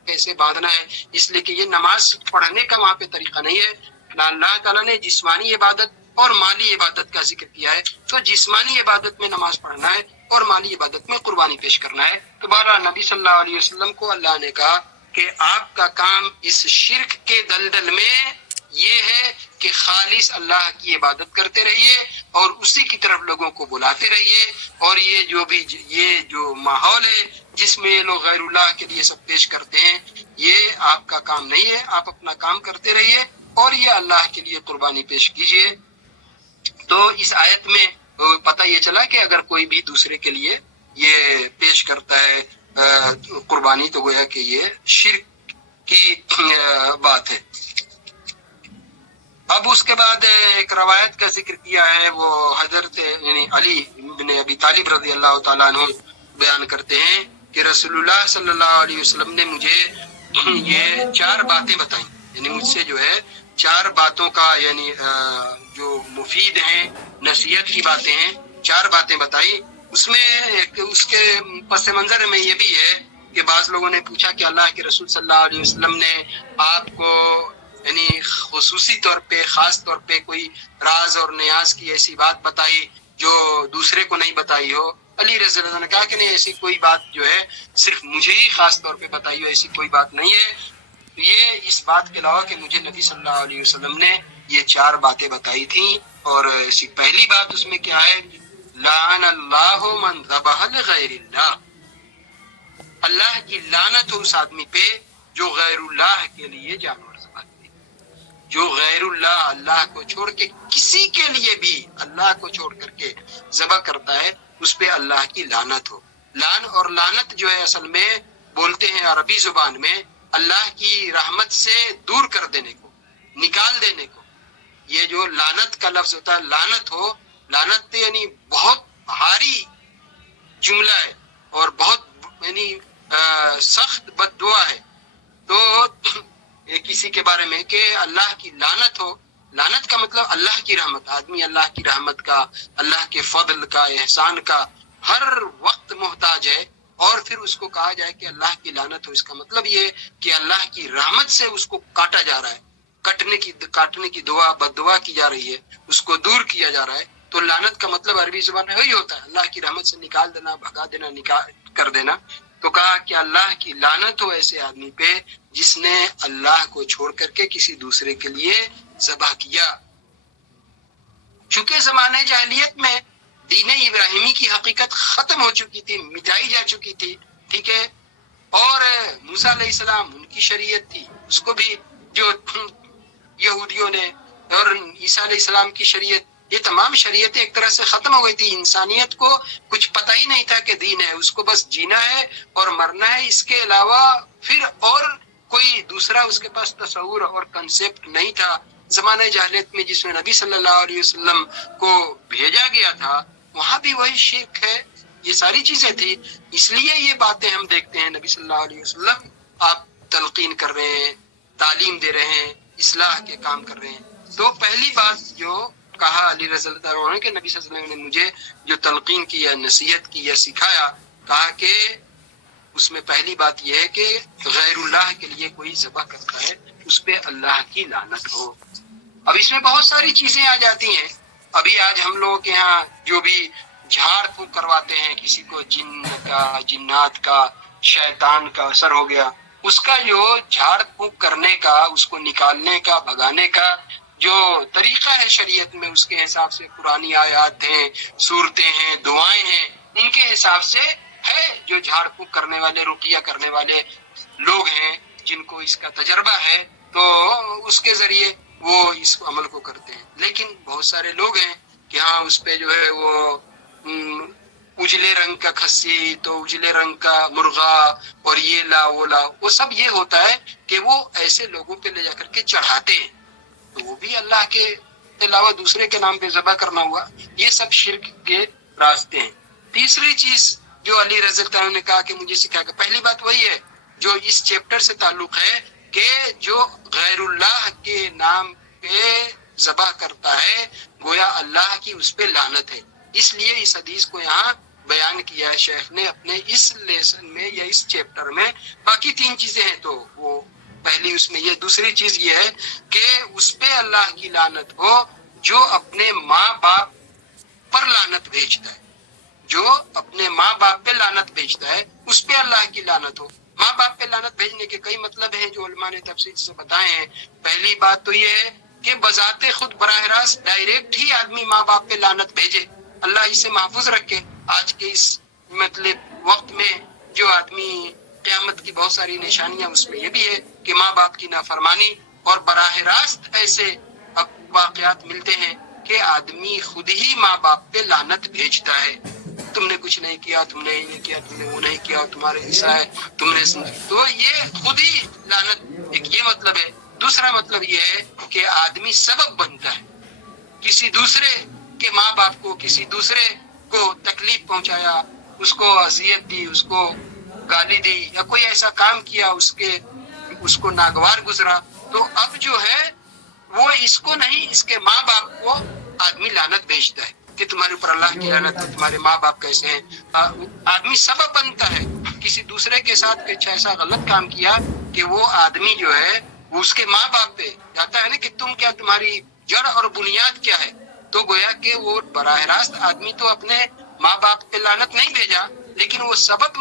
کیسے باندھنا ہے. اس لیے کہ یہ نماز پڑھنے کا وہاں پہ طریقہ نہیں ہے. اللہ تعالیٰ نے جسمانی عبادت اور مالی عبادت کا ذکر کیا ہے، تو جسمانی عبادت میں نماز پڑھنا ہے اور مالی عبادت میں قربانی پیش کرنا ہے. تو بہرحال نبی صلی اللہ علیہ وسلم کو اللہ نے کہا کہ آپ کا کام اس شرک کے دلدل میں یہ ہے کہ خالص اللہ کی عبادت کرتے رہیے اور اسی کی طرف لوگوں کو بلاتے رہیے، اور یہ جو ماحول ہے جس میں یہ لوگ غیر اللہ کے لیے سب پیش کرتے ہیں، یہ آپ کا کام نہیں ہے، آپ اپنا کام کرتے رہیے اور یہ اللہ کے لیے قربانی پیش کیجیے۔ تو اس آیت میں پتہ یہ چلا کہ اگر کوئی بھی دوسرے کے لیے یہ پیش کرتا ہے قربانی، تو گویا کہ یہ شرک کی بات ہے۔ اب اس کے بعد ایک روایت کا ذکر کیا ہے، وہ حضرت یعنی علی بن ابی طالب رضی اللہ تعالیٰ عنہ بیان کرتے ہیں کہ رسول اللہ صلی اللہ علیہ وسلم نے مجھے یہ 4 باتیں بتائیں، یعنی مجھ سے جو ہے 4 باتوں کا یعنی جو مفید ہیں، نصیحت کی باتیں ہیں، 4 باتیں بتائی۔ اس میں اس کے پس منظر میں یہ بھی ہے کہ بعض لوگوں نے پوچھا کہ اللہ کے رسول صلی اللہ علیہ وسلم نے آپ کو یعنی خصوصی طور پہ، خاص طور پہ کوئی راز اور نیاز کی ایسی بات بتائی جو دوسرے کو نہیں بتائی ہو؟ علی رضی اللہ عنہ نے کہا کہ نہیں، ایسی کوئی بات جو ہے صرف مجھے ہی خاص طور پہ بتائی ہو، ایسی کوئی بات نہیں ہے۔ یہ اس بات کے علاوہ کہ مجھے نبی صلی اللہ علیہ وسلم نے یہ 4 باتیں بتائی تھیں، اور ایسی پہلی بات اس میں کیا ہے؟ لعن اللہ من ذبح لغیر اللہ، اللہ کی لعنت ہو اس آدمی پہ جو غیر اللہ کے لیے جانور ذبح کرے، جو غیر اللہ، اللہ کو چھوڑ کے کسی کے لیے بھی اللہ کو چھوڑ کر کے ذبح کرتا ہے، اس پہ اللہ کی لعنت ہو۔ لعن اور لعنت جو ہے اصل میں بولتے ہیں عربی زبان میں اللہ کی رحمت سے دور کر دینے کو، نکال دینے کو۔ یہ جو لعنت کا لفظ ہوتا ہے، لعنت ہو، لعنت یعنی بہت بھاری جملہ ہے اور بہت یعنی سخت بد دعا ہے۔ تو کسی کے بارے میں کہ اللہ کی لعنت ہو، لعنت کا مطلب اللہ کی رحمت، آدمی اللہ کی رحمت کا، اللہ کے فضل کا، احسان کا ہر وقت محتاج ہے، اور پھر اس کو کہا جائے کہ اللہ کی لعنت ہو، اس کا مطلب یہ کہ اللہ کی رحمت سے اس کو کاٹا جا رہا ہے، کاٹنے کی دعا، بد دعا کی جا رہی ہے، اس کو دور کیا جا رہا ہے۔ تو لعنت کا مطلب عربی زبان میں وہی ہوتا ہے، اللہ کی رحمت سے نکال دینا، بھگا دینا، کر دینا۔ تو کہا کہ اللہ کی لعنت ہو ایسے آدمی پہ جس نے اللہ کو چھوڑ کر کے کسی دوسرے کے لیے ذبح کیا۔ چونکہ زمانے جاہلیت میں دین ابراہیمی کی حقیقت ختم ہو چکی تھی، مٹائی جا چکی تھی، ٹھیک ہے، اور موسیٰ علیہ السلام ان کی شریعت تھی، اس کو بھی جو یہودیوں نے، اور عیسیٰ علیہ السلام کی شریعت، یہ تمام شریعتیں ایک طرح سے ختم ہو گئی تھی۔ انسانیت کو کچھ پتہ ہی نہیں تھا کہ دین ہے، اس کو بس جینا ہے اور مرنا ہے، اس کے علاوہ پھر اور کوئی دوسرا اس کے پاس تصور اور کنسیپٹ نہیں تھا۔ زمانہ جاہلیت میں جس میں نبی صلی اللہ علیہ وسلم کو بھیجا گیا تھا، وہاں بھی وہی شرک ہے، یہ ساری چیزیں تھی۔ اس لیے یہ باتیں ہم دیکھتے ہیں نبی صلی اللہ علیہ وسلم آپ تلقین کر رہے ہیں، تعلیم دے رہے ہیں، اصلاح کے کام کر رہے ہیں۔ تو پہلی بات جو کہا علی رضی اللہ عنہ کہ نبی صلی اللہ علیہ وسلم نے مجھے جو تلقین کی یا نصیحت کی یا سکھایا، کہا کہ اس میں پہلی بات یہ ہے کہ غیر اللہ کے لیے کوئی ذبح کرتا ہے اس پہ اللہ کی لعنت ہو۔ اب اس میں بہت ساری چیزیں آ جاتی ہیں۔ ابھی آج ہم لوگوں کے ہاں جو بھی جھاڑ پھونک کرواتے ہیں، کسی کو جن کا، جنات کا، شیطان کا اثر ہو گیا، اس کا جو جھاڑ پھونک کرنے کا، اس کو نکالنے کا، بھگانے کا جو طریقہ ہے شریعت میں، اس کے حساب سے پرانی آیات ہیں، صورتیں ہیں، دعائیں ہیں، ان کے حساب سے ہے۔ جو جھاڑ پھونک کرنے والے، رقیہ کرنے والے لوگ ہیں جن کو اس کا تجربہ ہے، تو اس کے ذریعے وہ اس عمل کو کرتے ہیں۔ لیکن بہت سارے لوگ ہیں کہ ہاں اس پہ جو ہے وہ اجلے رنگ کا کھسی، تو اجلے رنگ کا مرغا، اور یہ لا وہ لا، وہ سب یہ ہوتا ہے کہ وہ ایسے لوگوں پہ لے جا کر کے چڑھاتے ہیں، تو وہ بھی اللہ کے علاوہ دوسرے کے نام پہ ذبح کرنا ہوا۔ یہ سب شرک کے راستے ہیں۔ تیسری چیز جو علی رضی اللہ عنہ نے کہا کہ مجھے سکھا کہ پہلی بات وہی ہے جو اس چیپٹر سے تعلق ہے کہ جو غیر اللہ کے نام پہ ذبح کرتا ہے، گویا اللہ کی اس پہ لعنت ہے۔ اس لیے اس حدیث کو یہاں بیان کیا ہے شیخ نے اپنے اس لیسن میں یا اس چیپٹر میں۔ باقی 3 چیزیں ہیں تو وہ پہلی اس میں یہ، دوسری چیز یہ ہے کہ اس پہ اللہ کی لعنت ہو جو اپنے ماں باپ پر لعنت بھیجتا ہے، جو اپنے ماں باپ پہ لعنت بھیجتا ہے، اس پہ اللہ کی لعنت ہو۔ ماں باپ پہ لعنت بھیجنے کے کئی مطلب ہیں جو علماء نے تفصیل سے بتائے ہیں۔ پہلی بات تو یہ ہے کہ بذات خود براہ راست ڈائریکٹ ہی آدمی ماں باپ پہ لعنت بھیجے، اللہ اسے محفوظ رکھے۔ آج کے اس مطلب وقت میں جو آدمی قیامت کی بہت ساری نشانیاں اس میں یہ بھی ہے کہ ماں باپ کی نافرمانی، اور براہ راست ایسے اب واقعات ملتے ہیں کہ آدمی خود ہی ماں باپ پہ لعنت بھیجتا ہے، تم نے کچھ نہیں کیا، تم نے یہ کیا، تم نے وہ نہیں کیا، تمہارے ایسا ہے، تم نے تو یہ خود ہی لعنت، ایک یہ مطلب ہے۔ دوسرا مطلب یہ ہے کہ آدمی سبب بنتا ہے، کسی دوسرے کے ماں باپ کو، کسی دوسرے کو تکلیف پہنچایا، اس کو اذیت دی، اس کو گالی دی، یا کوئی ایسا کام کیا اس کو ناگوار گزرا، تو اب جو ہے وہ اس کو نہیں، اس کے ماں باپ کو آدمی لعنت بھیجتا ہے کہ تمہارے اوپر اللہ کی لعنت ہے، تمہارے ماں باپ کیسے ہیں۔ آدمی سبب بنتا ہے، کسی دوسرے کے ساتھ کچھ ایسا غلط کام کیا کہ وہ آدمی جو ہے وہ اس کے ماں باپ پہ جاتا ہے نا کہ تم کیا، تمہاری جڑ اور بنیاد کیا ہے، تو گویا کہ وہ براہ راست آدمی تو اپنے ماں باپ پہ لعنت نہیں بھیجا، لیکن وہ سبب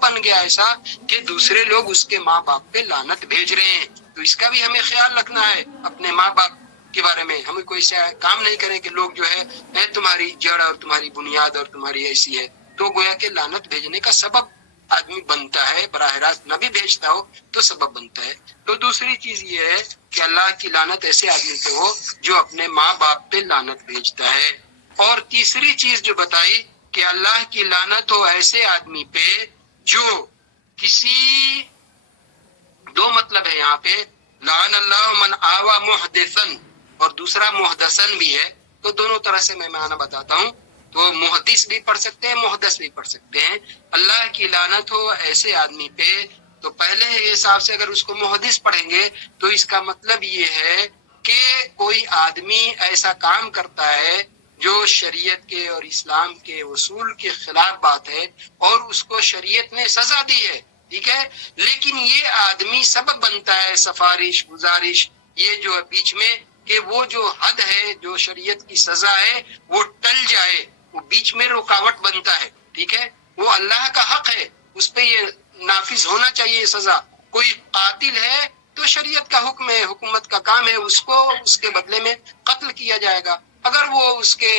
بن گیا ایسا کہ دوسرے لوگ اس کے ماں باپ پہ لعنت بھیج رہے ہیں۔ تو اس کا بھی ہمیں خیال رکھنا ہے اپنے ماں باپ کے بارے میں، ہمیں کوئی کام نہیں کریں کہ لوگ جو ہے تمہاری جڑ اور تمہاری بنیاد اور تمہاری ایسی ہے، تو گویا کہ لعنت بھیجنے کا سبب آدمی بنتا ہے، براہ راست نہ بھی بھیجتا ہو تو سبب بنتا ہے۔ تو دوسری چیز یہ ہے کہ اللہ کی لعنت ایسے آدمی پہ ہو جو اپنے ماں باپ پہ لعنت بھیجتا ہے۔ اور تیسری چیز جو بتائی کہ اللہ کی لعنت ہو ایسے آدمی پہ جو کسی، دو مطلب ہے یہاں پہ، لعن اللہ من آوى محدثا، اور دوسرا محدثن بھی ہے، تو دونوں طرح سے میں معنی بتاتا ہوں۔ تو محدث بھی پڑھ سکتے ہیں، محدث بھی پڑھ سکتے ہیں۔ اللہ کی لعنت ہو ایسے آدمی پہ، تو پہلے حساب سے اگر اس کو محدث پڑھیں گے تو اس کا مطلب یہ ہے کہ کوئی آدمی ایسا کام کرتا ہے جو شریعت کے اور اسلام کے اصول کے خلاف بات ہے، اور اس کو شریعت نے سزا دی ہے، ٹھیک ہے، لیکن یہ آدمی سبب بنتا ہے، سفارش، گزارش، یہ جو بیچ میں کہ وہ جو حد ہے، جو شریعت کی سزا ہے وہ ٹل جائے، وہ بیچ میں رکاوٹ بنتا ہے، ٹھیک ہے، وہ اللہ کا حق ہے، اس پہ یہ نافذ ہونا چاہیے سزا۔ کوئی قاتل ہے تو شریعت کا حکم ہے، حکومت کا کام ہے، اس کو اس کے بدلے میں قتل کیا جائے گا۔ اگر وہ اس کے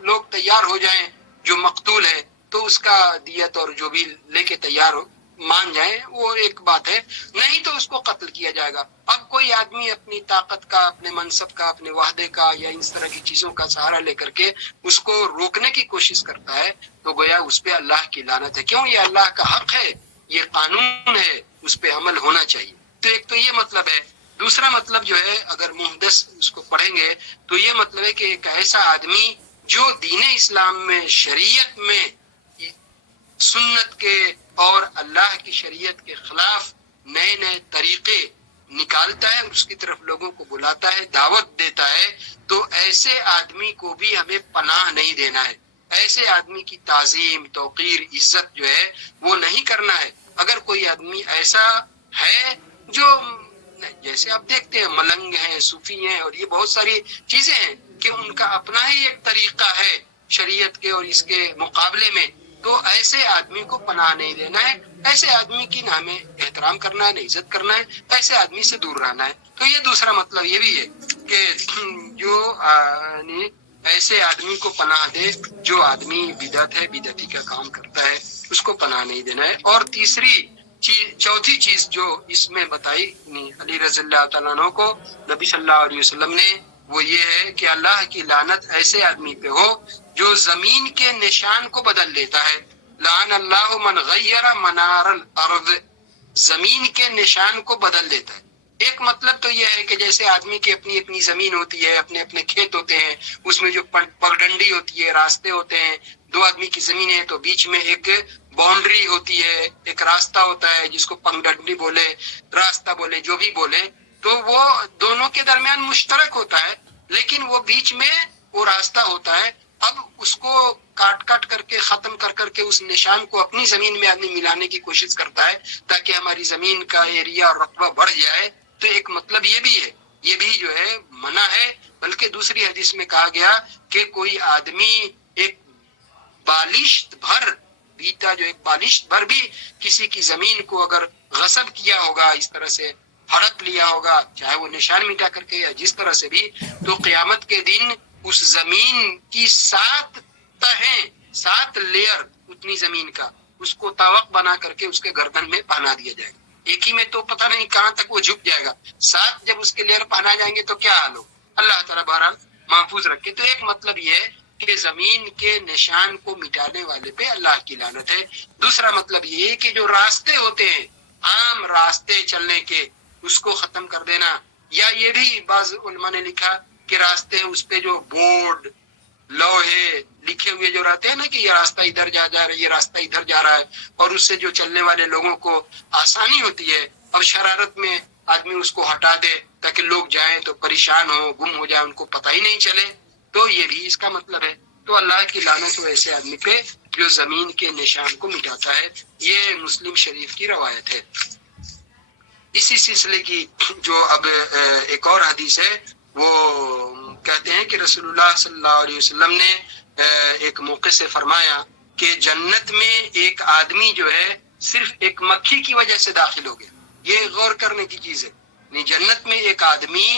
لوگ تیار ہو جائیں جو مقتول ہے تو اس کا دیت اور جو بھی لے کے تیار ہو مان جائیں، وہ ایک بات ہے، نہیں تو اس کو قتل کیا جائے گا۔ اب کوئی آدمی اپنی طاقت کا، اپنے منصب کا، اپنے وحدے کا یا اس طرح کی چیزوں کا سہارا لے کر کے اس کو روکنے کی کوشش کرتا ہے تو گویا اس پہ اللہ کی لعنت ہے۔ کیوں؟ یہ اللہ کا حق ہے، یہ قانون ہے، اس پہ عمل ہونا چاہیے۔ تو ایک تو یہ مطلب ہے۔ دوسرا مطلب جو ہے اگر محدث اس کو پڑھیں گے تو یہ مطلب ہے کہ ایک ایسا آدمی جو دین اسلام میں، شریعت میں، سنت کے اور اللہ کی شریعت کے خلاف نئے نئے طریقے نکالتا ہے، اس کی طرف لوگوں کو بلاتا ہے، دعوت دیتا ہے، تو ایسے آدمی کو بھی ہمیں پناہ نہیں دینا ہے، ایسے آدمی کی تعظیم، توقیر، عزت جو ہے وہ نہیں کرنا ہے۔ اگر کوئی آدمی ایسا ہے جو جیسے آپ دیکھتے ہیں ملنگ ہیں، صوفی ہیں، اور یہ بہت ساری چیزیں ہیں کہ ان کا اپنا ہی ایک طریقہ ہے شریعت کے اور اس کے مقابلے میں، تو ایسے آدمی کو پناہ نہیں دینا ہے، ایسے آدمی کی نہ ہمیں احترام کرنا ہے، نہ عزت کرنا ہے، ایسے آدمی سے دور رہنا ہے۔ تو یہ دوسرا مطلب یہ بھی ہے کہ جو ایسے آدمی کو پناہ دے جو آدمی بدعت ہے، بدعتی کا کام کرتا ہے، اس کو پناہ نہیں دینا ہے۔ اور چوتھی چیز جو اس میں بتائی علی رضی اللہ تعالیٰ عنہ کو نبی صلی اللہ علیہ وسلم نے، وہ یہ ہے کہ اللہ کی لعنت ایسے آدمی پہ ہو جو زمین کے نشان کو بدل لیتا ہے۔ لعن اللہ من غیر منار الارض، زمین کے نشان کو بدل دیتا ہے۔ ایک مطلب تو یہ ہے کہ جیسے آدمی کی اپنی اپنی زمین ہوتی ہے، اپنے اپنے کھیت ہوتے ہیں، اس میں جو پگڈنڈی ہوتی ہے، راستے ہوتے ہیں، دو آدمی کی زمین ہے تو بیچ میں ایک باؤنڈری ہوتی ہے، ایک راستہ ہوتا ہے جس کو پگڈنڈی بولے، راستہ بولے، جو بھی بولے، تو وہ دونوں کے درمیان مشترک ہوتا ہے، لیکن وہ بیچ میں وہ راستہ ہوتا ہے۔ اب اس کو کاٹ کر کے، ختم کر کے اس نشان کو اپنی زمین میں آدمی ملانے کی کوشش کرتا ہے تاکہ ہماری زمین کا ایریا اور رقبہ بڑھ جائے۔ تو ایک مطلب یہ بھی ہے، یہ بھی جو ہے منع ہے۔ بلکہ دوسری حدیث میں کہا گیا کہ کوئی آدمی ایک بالشت بھر بیتا جو ایک بالشت بھر بھی کسی کی زمین کو اگر غصب کیا ہوگا، اس طرح سے ہڑپ لیا ہوگا، چاہے وہ نشان مٹا کر کے یا جس طرح سے بھی، تو قیامت کے دن اس زمین کی 7 تہیں، 7 لیئر اتنی زمین کا، اس کو طوق بنا کر کے اس کے گردن میں پہنا دیا جائے گا۔ ایک ہی میں تو پتہ نہیں کہاں تک وہ جھک جائے گا، 7 جب اس کے لیئر پہنا جائیں گے تو کیا حال ہو، اللہ تعالیٰ بہرحال محفوظ رکھے۔ تو ایک مطلب یہ ہے کہ زمین کے نشان کو مٹانے والے پہ اللہ کی لعنت ہے۔ دوسرا مطلب یہ ہے کہ جو راستے ہوتے ہیں، عام راستے چلنے کے، اس کو ختم کر دینا، یا یہ بھی بعض علماء نے لکھا کہ راستے اس پہ جو بورڈ لوہے لکھے ہوئے جو رہتے ہیں نا کہ یہ راستہ ادھر جا رہا ہے، یہ راستہ ادھر جا رہا ہے، اور اس سے جو چلنے والے لوگوں کو آسانی ہوتی ہے، اب شرارت میں آدمی اس کو ہٹا دے تاکہ لوگ جائیں تو پریشان ہو، گم ہو جائے، ان کو پتہ ہی نہیں چلے، تو یہ بھی اس کا مطلب ہے۔ تو اللہ کی لعنت ہو ایسے آدمی پہ جو زمین کے نشان کو مٹاتا ہے۔ یہ مسلم شریف کی روایت ہے۔ اسی سلسلے کی جو اب ایک اور حدیث ہے، وہ کہتے ہیں کہ رسول اللہ صلی اللہ علیہ وسلم نے ایک موقع سے فرمایا کہ جنت میں ایک آدمی جو ہے صرف ایک مکھی کی وجہ سے داخل ہو گیا۔ یہ غور کرنے کی چیز ہے، یعنی جنت میں ایک آدمی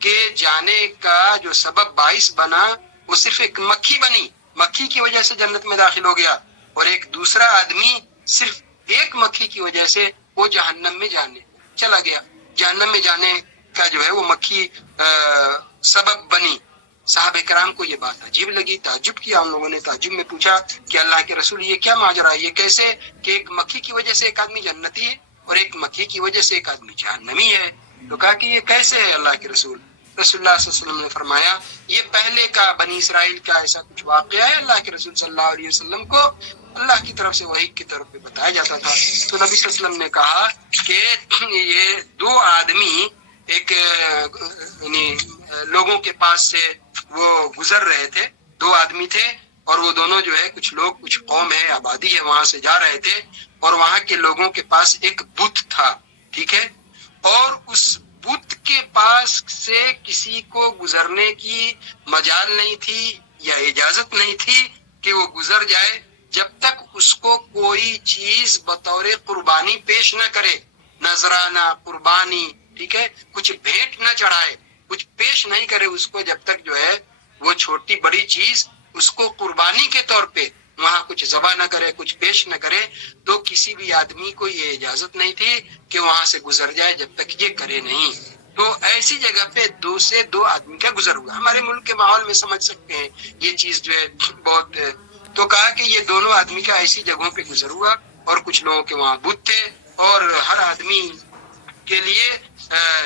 کے جانے کا جو سبب باعث بنا وہ صرف ایک مکھی بنی، مکھی کی وجہ سے جنت میں داخل ہو گیا، اور ایک دوسرا آدمی صرف ایک مکھی کی وجہ سے وہ جہنم میں جانے چلا گیا، جہنم میں جانے کا جو ہے وہ مکھی سبب بنی۔ صحابہ کرام کو یہ بات عجیب لگی، تعجب کیا، ان لوگوں نے تعجب میں پوچھا کہ اللہ کے رسول یہ کیا ماجرا ہے، یہ کیسے کہ ایک مکھی کی وجہ سے ایک آدمی جنتی ہے اور ایک مکھی کی وجہ سے ایک آدمی جہنمی ہے؟ تو کہا کہ یہ کیسے ہے اللہ کے رسول؟ رسول اللہ صلی اللہ علیہ وسلم نے فرمایا یہ پہلے کا بنی اسرائیل کا ایسا کچھ واقعہ ہے، اللہ کے رسول صلی اللہ علیہ وسلم کو اللہ کی طرف سے وحی کی طرف پہ بتایا جاتا تھا۔ تو نبی صلی اللہ علیہ وسلم نے کہا کہ یہ 2 آدمی ایک یعنی لوگوں کے پاس سے وہ گزر رہے تھے، 2 آدمی تھے، اور وہ دونوں جو ہے کچھ لوگ، کچھ قوم ہے، آبادی ہے، وہاں سے جا رہے تھے، اور وہاں کے لوگوں کے پاس ایک بت تھا، ٹھیک ہے، اور اس بت کے پاس سے کسی کو گزرنے کی مجال نہیں تھی یا اجازت نہیں تھی کہ وہ گزر جائے جب تک اس کو کوئی چیز بطور قربانی پیش نہ کرے، نذرانہ، قربانی، ٹھیک ہے، کچھ بھیٹ نہ چڑھائے، کچھ پیش نہیں کرے اس کو، جب تک جو ہے وہ چھوٹی بڑی چیز اس کو قربانی کے طور پہ وہاں کچھ ذبح نہ کرے، کچھ پیش نہ کرے، تو کسی بھی آدمی کو یہ اجازت نہیں تھی کہ وہاں سے گزر جائے جب تک یہ کرے نہیں۔ تو ایسی جگہ پہ 2 سے 2 آدمی کا گزر ہوا، ہمارے ملک کے ماحول میں سمجھ سکتے ہیں یہ چیز جو ہے بہت۔ تو کہا کہ یہ دونوں آدمی کا ایسی جگہوں پہ گزر ہوا، اور کچھ لوگوں کے وہاں بت تھے، اور ہر آدمی کے لیے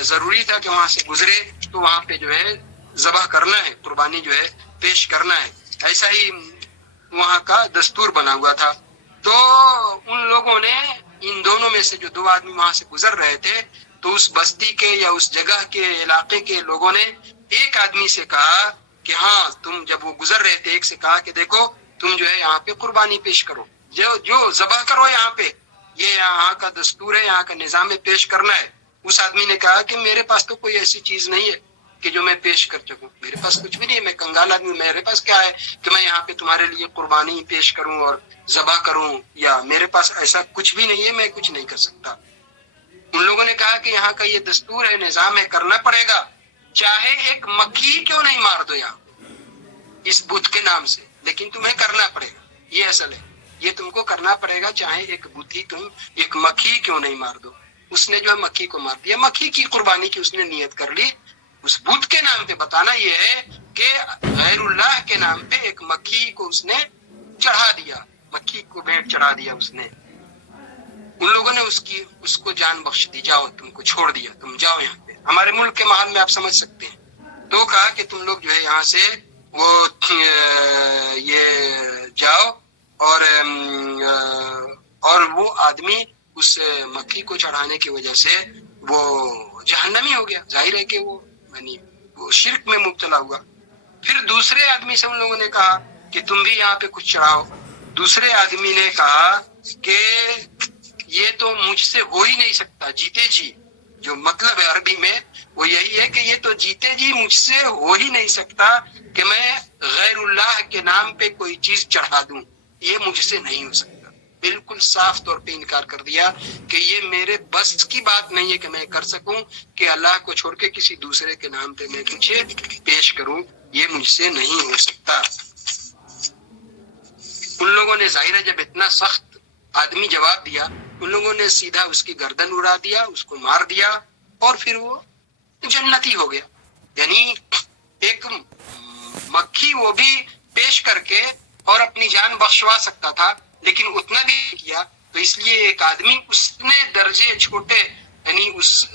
ضروری تھا کہ وہاں سے گزرے تو وہاں پہ جو ہے ذبح کرنا ہے، قربانی جو ہے پیش کرنا ہے، ایسا ہی وہاں کا دستور بنا ہوا تھا۔ تو ان لوگوں نے، ان دونوں میں سے جو 2 آدمی وہاں سے گزر رہے تھے، تو اس بستی کے یا اس جگہ کے علاقے کے لوگوں نے ایک آدمی سے کہا کہ ہاں تم، جب وہ گزر رہے تھے، ایک سے کہا کہ دیکھو تم جو ہے یہاں پہ قربانی پیش کرو، جو ذبح کرو یہاں پہ، یہ یہاں کا دستور ہے، یہاں کا نظام ہے، پیش کرنا ہے۔ اس آدمی نے کہا کہ میرے پاس تو کوئی ایسی چیز نہیں ہے کہ جو میں پیش کر سکوں، میرے پاس کچھ بھی نہیں ہے، میں کنگال آدمی، میرے پاس کیا ہے کہ میں یہاں پہ تمہارے لیے قربانی پیش کروں اور ذبح کروں، یا میرے پاس ایسا کچھ بھی نہیں ہے، میں کچھ نہیں کر سکتا۔ ان لوگوں نے کہا کہ یہاں کا یہ دستور ہے، نظام ہے، کرنا پڑے گا، چاہے ایک مکھی کیوں نہیں مار دو یہاں اس بت کے نام سے، لیکن تمہیں کرنا پڑے گا، یہ اصل ہے، یہ تم کو کرنا پڑے گا، چاہے ایک بت ہی، تم ایک مکھی کیوں نہیں مار دو۔ اس نے جو ہے مکھی کو مار دیا، مکھی کی قربانی کی اس نے نیت کر لی، اس بت کے نام پہ۔ بتانا یہ ہے کہ غیر اللہ کے نام پہ ایک مکھی کو اس نے چڑھا دیا، مکھی کو بھیٹ چڑھا دیا اس نے۔ ان لوگوں نے اس کو جان بخش دی، جاؤ تم کو چھوڑ دیا، تم جاؤ یہاں پہ۔ ہمارے ملک کے ماحول میں آپ سمجھ سکتے ہیں۔ تو کہا کہ تم لوگ جو ہے یہاں سے وہ یہ جاؤ، اور وہ آدمی اس مکھی کو چڑھانے کی وجہ سے وہ جہنمی ہو گیا، ظاہر ہے کہ وہ یعنی وہ شرک میں مبتلا ہوا۔ پھر دوسرے آدمی سے ان لوگوں نے کہا کہ تم بھی یہاں پہ کچھ چڑھاؤ۔ دوسرے آدمی نے کہا کہ یہ تو مجھ سے ہو ہی نہیں سکتا، جیتے جی، جو مطلب ہے عربی میں وہ یہی ہے کہ یہ تو جیتے جی مجھ سے ہو ہی نہیں سکتا کہ میں غیر اللہ کے نام پہ کوئی چیز چڑھا دوں، یہ مجھ سے نہیں ہو سکتا۔ بالکل صاف طور پہ انکار کر دیا کہ یہ میرے بس کی بات نہیں ہے کہ میں کر سکوں کہ اللہ کو چھوڑ کے کسی دوسرے کے نام پہ میں کچھ پیش کروں، یہ مجھ سے نہیں ہو سکتا۔ ان لوگوں نے ظاہر ہے جب اتنا سخت آدمی جواب دیا، ان لوگوں نے سیدھا اس کی گردن اڑا دیا، اس کو مار دیا، اور پھر وہ جنتی ہو گیا۔ یعنی ایک مکھی وہ بھی پیش کر کے اور اپنی جان بخشوا سکتا تھا، لیکن اتنا بھی نہیں کیا، تو اس لیے ایک آدمی اس نے درجے چھوٹے یعنی اس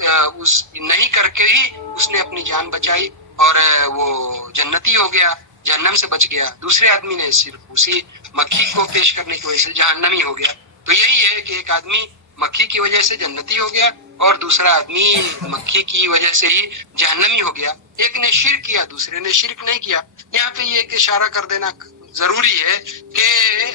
نہیں کر کے ہی اس نے اپنی جان بچائی اور وہ جنتی ہو گیا، جہنم سے بچ گیا۔ دوسرے آدمی نے صرف اسی مکھی کو پیش کرنے کی وجہ سے جہنمی ہو گیا۔ تو یہی ہے کہ ایک آدمی مکھی کی وجہ سے جنتی ہو گیا اور دوسرا آدمی مکھی کی وجہ سے ہی جہنمی ہو گیا۔ ایک نے شرک کیا، دوسرے نے شرک نہیں کیا۔ یہاں پہ یہ ایک اشارہ کر دینا ضروری ہے کہ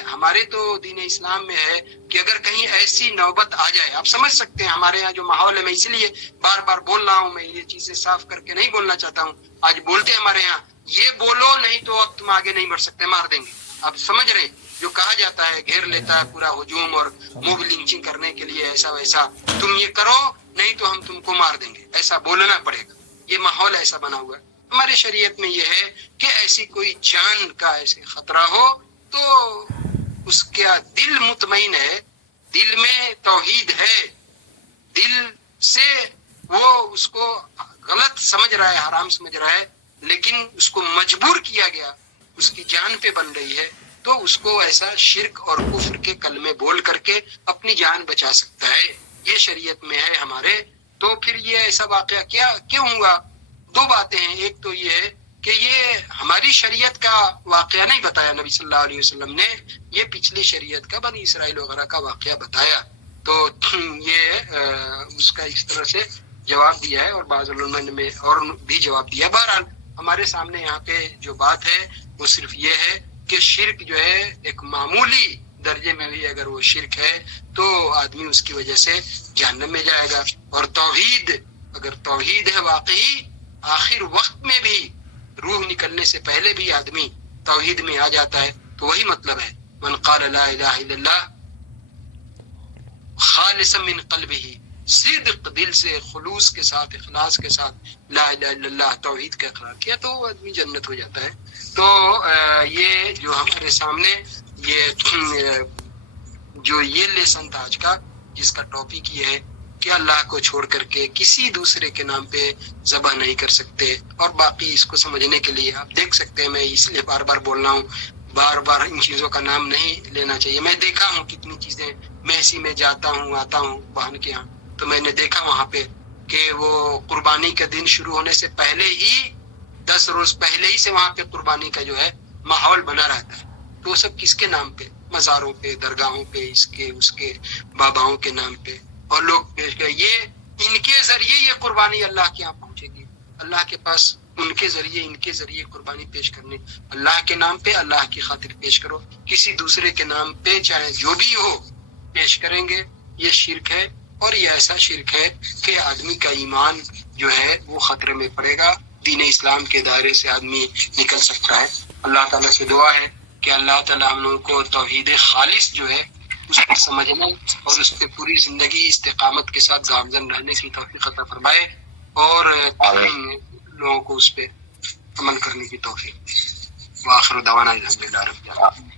ہمارے تو دین اسلام میں ہے کہ اگر کہیں ایسی نوبت آ جائے، آپ سمجھ سکتے ہیں ہمارے یہاں جو ماحول ہے، میں اس لیے بار بار بول رہا ہوں، میں یہ چیزیں صاف کر کے نہیں بولنا چاہتا ہوں۔ آج بولتے ہیں ہمارے یہاں، یہ بولو نہیں تو اب تم آگے نہیں بڑھ سکتے، مار دیں گے۔ آپ سمجھ رہے ہیں جو کہا جاتا ہے، گھیر لیتا ہے پورا ہجوم اور موب لنچنگ کرنے کے لیے، ایسا ویسا، تم یہ کرو نہیں تو ہم تم کو مار دیں گے، ایسا بولنا پڑے گا۔ یہ ماحول ایسا بنا ہوا ہے۔ ہمارے شریعت میں یہ ہے کہ ایسی کوئی جان کا ایسے خطرہ ہو تو اس کا دل مطمئن ہے، دل میں توحید ہے، دل سے وہ اس کو غلط سمجھ رہا ہے، حرام سمجھ رہا ہے، لیکن اس کو مجبور کیا گیا، اس کی جان پہ بن رہی ہے، تو اس کو ایسا شرک اور کفر کے کلمے بول کر کے اپنی جان بچا سکتا ہے۔ یہ شریعت میں ہے ہمارے۔ تو پھر یہ ایسا واقعہ کیوں ہوا؟ دو باتیں ہیں۔ ایک تو یہ ہے کہ یہ ہماری شریعت کا واقعہ نہیں بتایا نبی صلی اللہ علیہ وسلم نے، یہ پچھلی شریعت کا، بنی اسرائیل وغیرہ کا واقعہ بتایا۔ تو یہ اس کا اس طرح سے جواب دیا ہے، اور بعض علماء نے اور بھی جواب دیا۔ بہرحال ہمارے سامنے یہاں پہ جو بات ہے وہ صرف یہ ہے کہ شرک جو ہے ایک معمولی درجے میں بھی اگر وہ شرک ہے تو آدمی اس کی وجہ سے جہنم میں جائے گا، اور توحید، اگر توحید ہے واقعی، آخر وقت میں بھی روح نکلنے سے پہلے بھی آدمی توحید میں آ جاتا ہے، تو وہی مطلب ہے من قال لا الہ الا اللہ خالصا من قلبہ، صدق دل سے، خلوص کے ساتھ، اخلاص کے ساتھ لا الہ الا اللہ توحید کا اقرار کیا، تو وہ آدمی جنت ہو جاتا ہے۔ تو یہ جو ہمارے سامنے یہ لیسن تھا آج کا، جس کا ٹاپک یہ ہے کہ اللہ کو چھوڑ کر کے کسی دوسرے کے نام پہ ذبح نہیں کر سکتے۔ اور باقی اس کو سمجھنے کے لیے آپ دیکھ سکتے ہیں، میں اس لیے بار بار بول رہا ہوں، بار بار ان چیزوں کا نام نہیں لینا چاہیے۔ میں دیکھا ہوں کتنی چیزیں، میں اسی میں جاتا ہوں آتا ہوں بہن کے یہاں، تو میں نے دیکھا وہاں پہ کہ وہ قربانی کا دن شروع ہونے سے پہلے ہی 10 روز پہلے ہی سے وہاں پہ قربانی کا جو ہے ماحول بنا رہتا ہے۔ تو وہ سب کس کے نام پہ؟ مزاروں پہ، درگاہوں پہ، اس کے باباؤں کے نام پہ، اور لوگ یہ ان کے ذریعے یہ قربانی اللہ کے یہاں پہنچے گی، اللہ کے پاس ان کے ذریعے قربانی پیش کرنے، اللہ کے نام پہ، اللہ کی خاطر پیش کرو، کسی دوسرے کے نام پہ چاہے جو بھی ہو پیش کریں گے، یہ شرک ہے، اور یہ ایسا شرک ہے کہ آدمی کا ایمان جو ہے وہ خطرے میں پڑے گا، دین اسلام کے دائرے سے آدمی نکل سکتا ہے۔ اللہ تعالیٰ سے دعا ہے کہ اللہ تعالیٰ ہم لوگوں کو توحید خالص جو ہے اس کو سمجھنے اور اس پہ پوری زندگی استقامت کے ساتھ گامزن رہنے کی توفیق عطا فرمائے، اور لوگوں کو اس پہ عمل کرنے کی توفیق۔ وآخر دعوانا الحمدللہ رب العالمین۔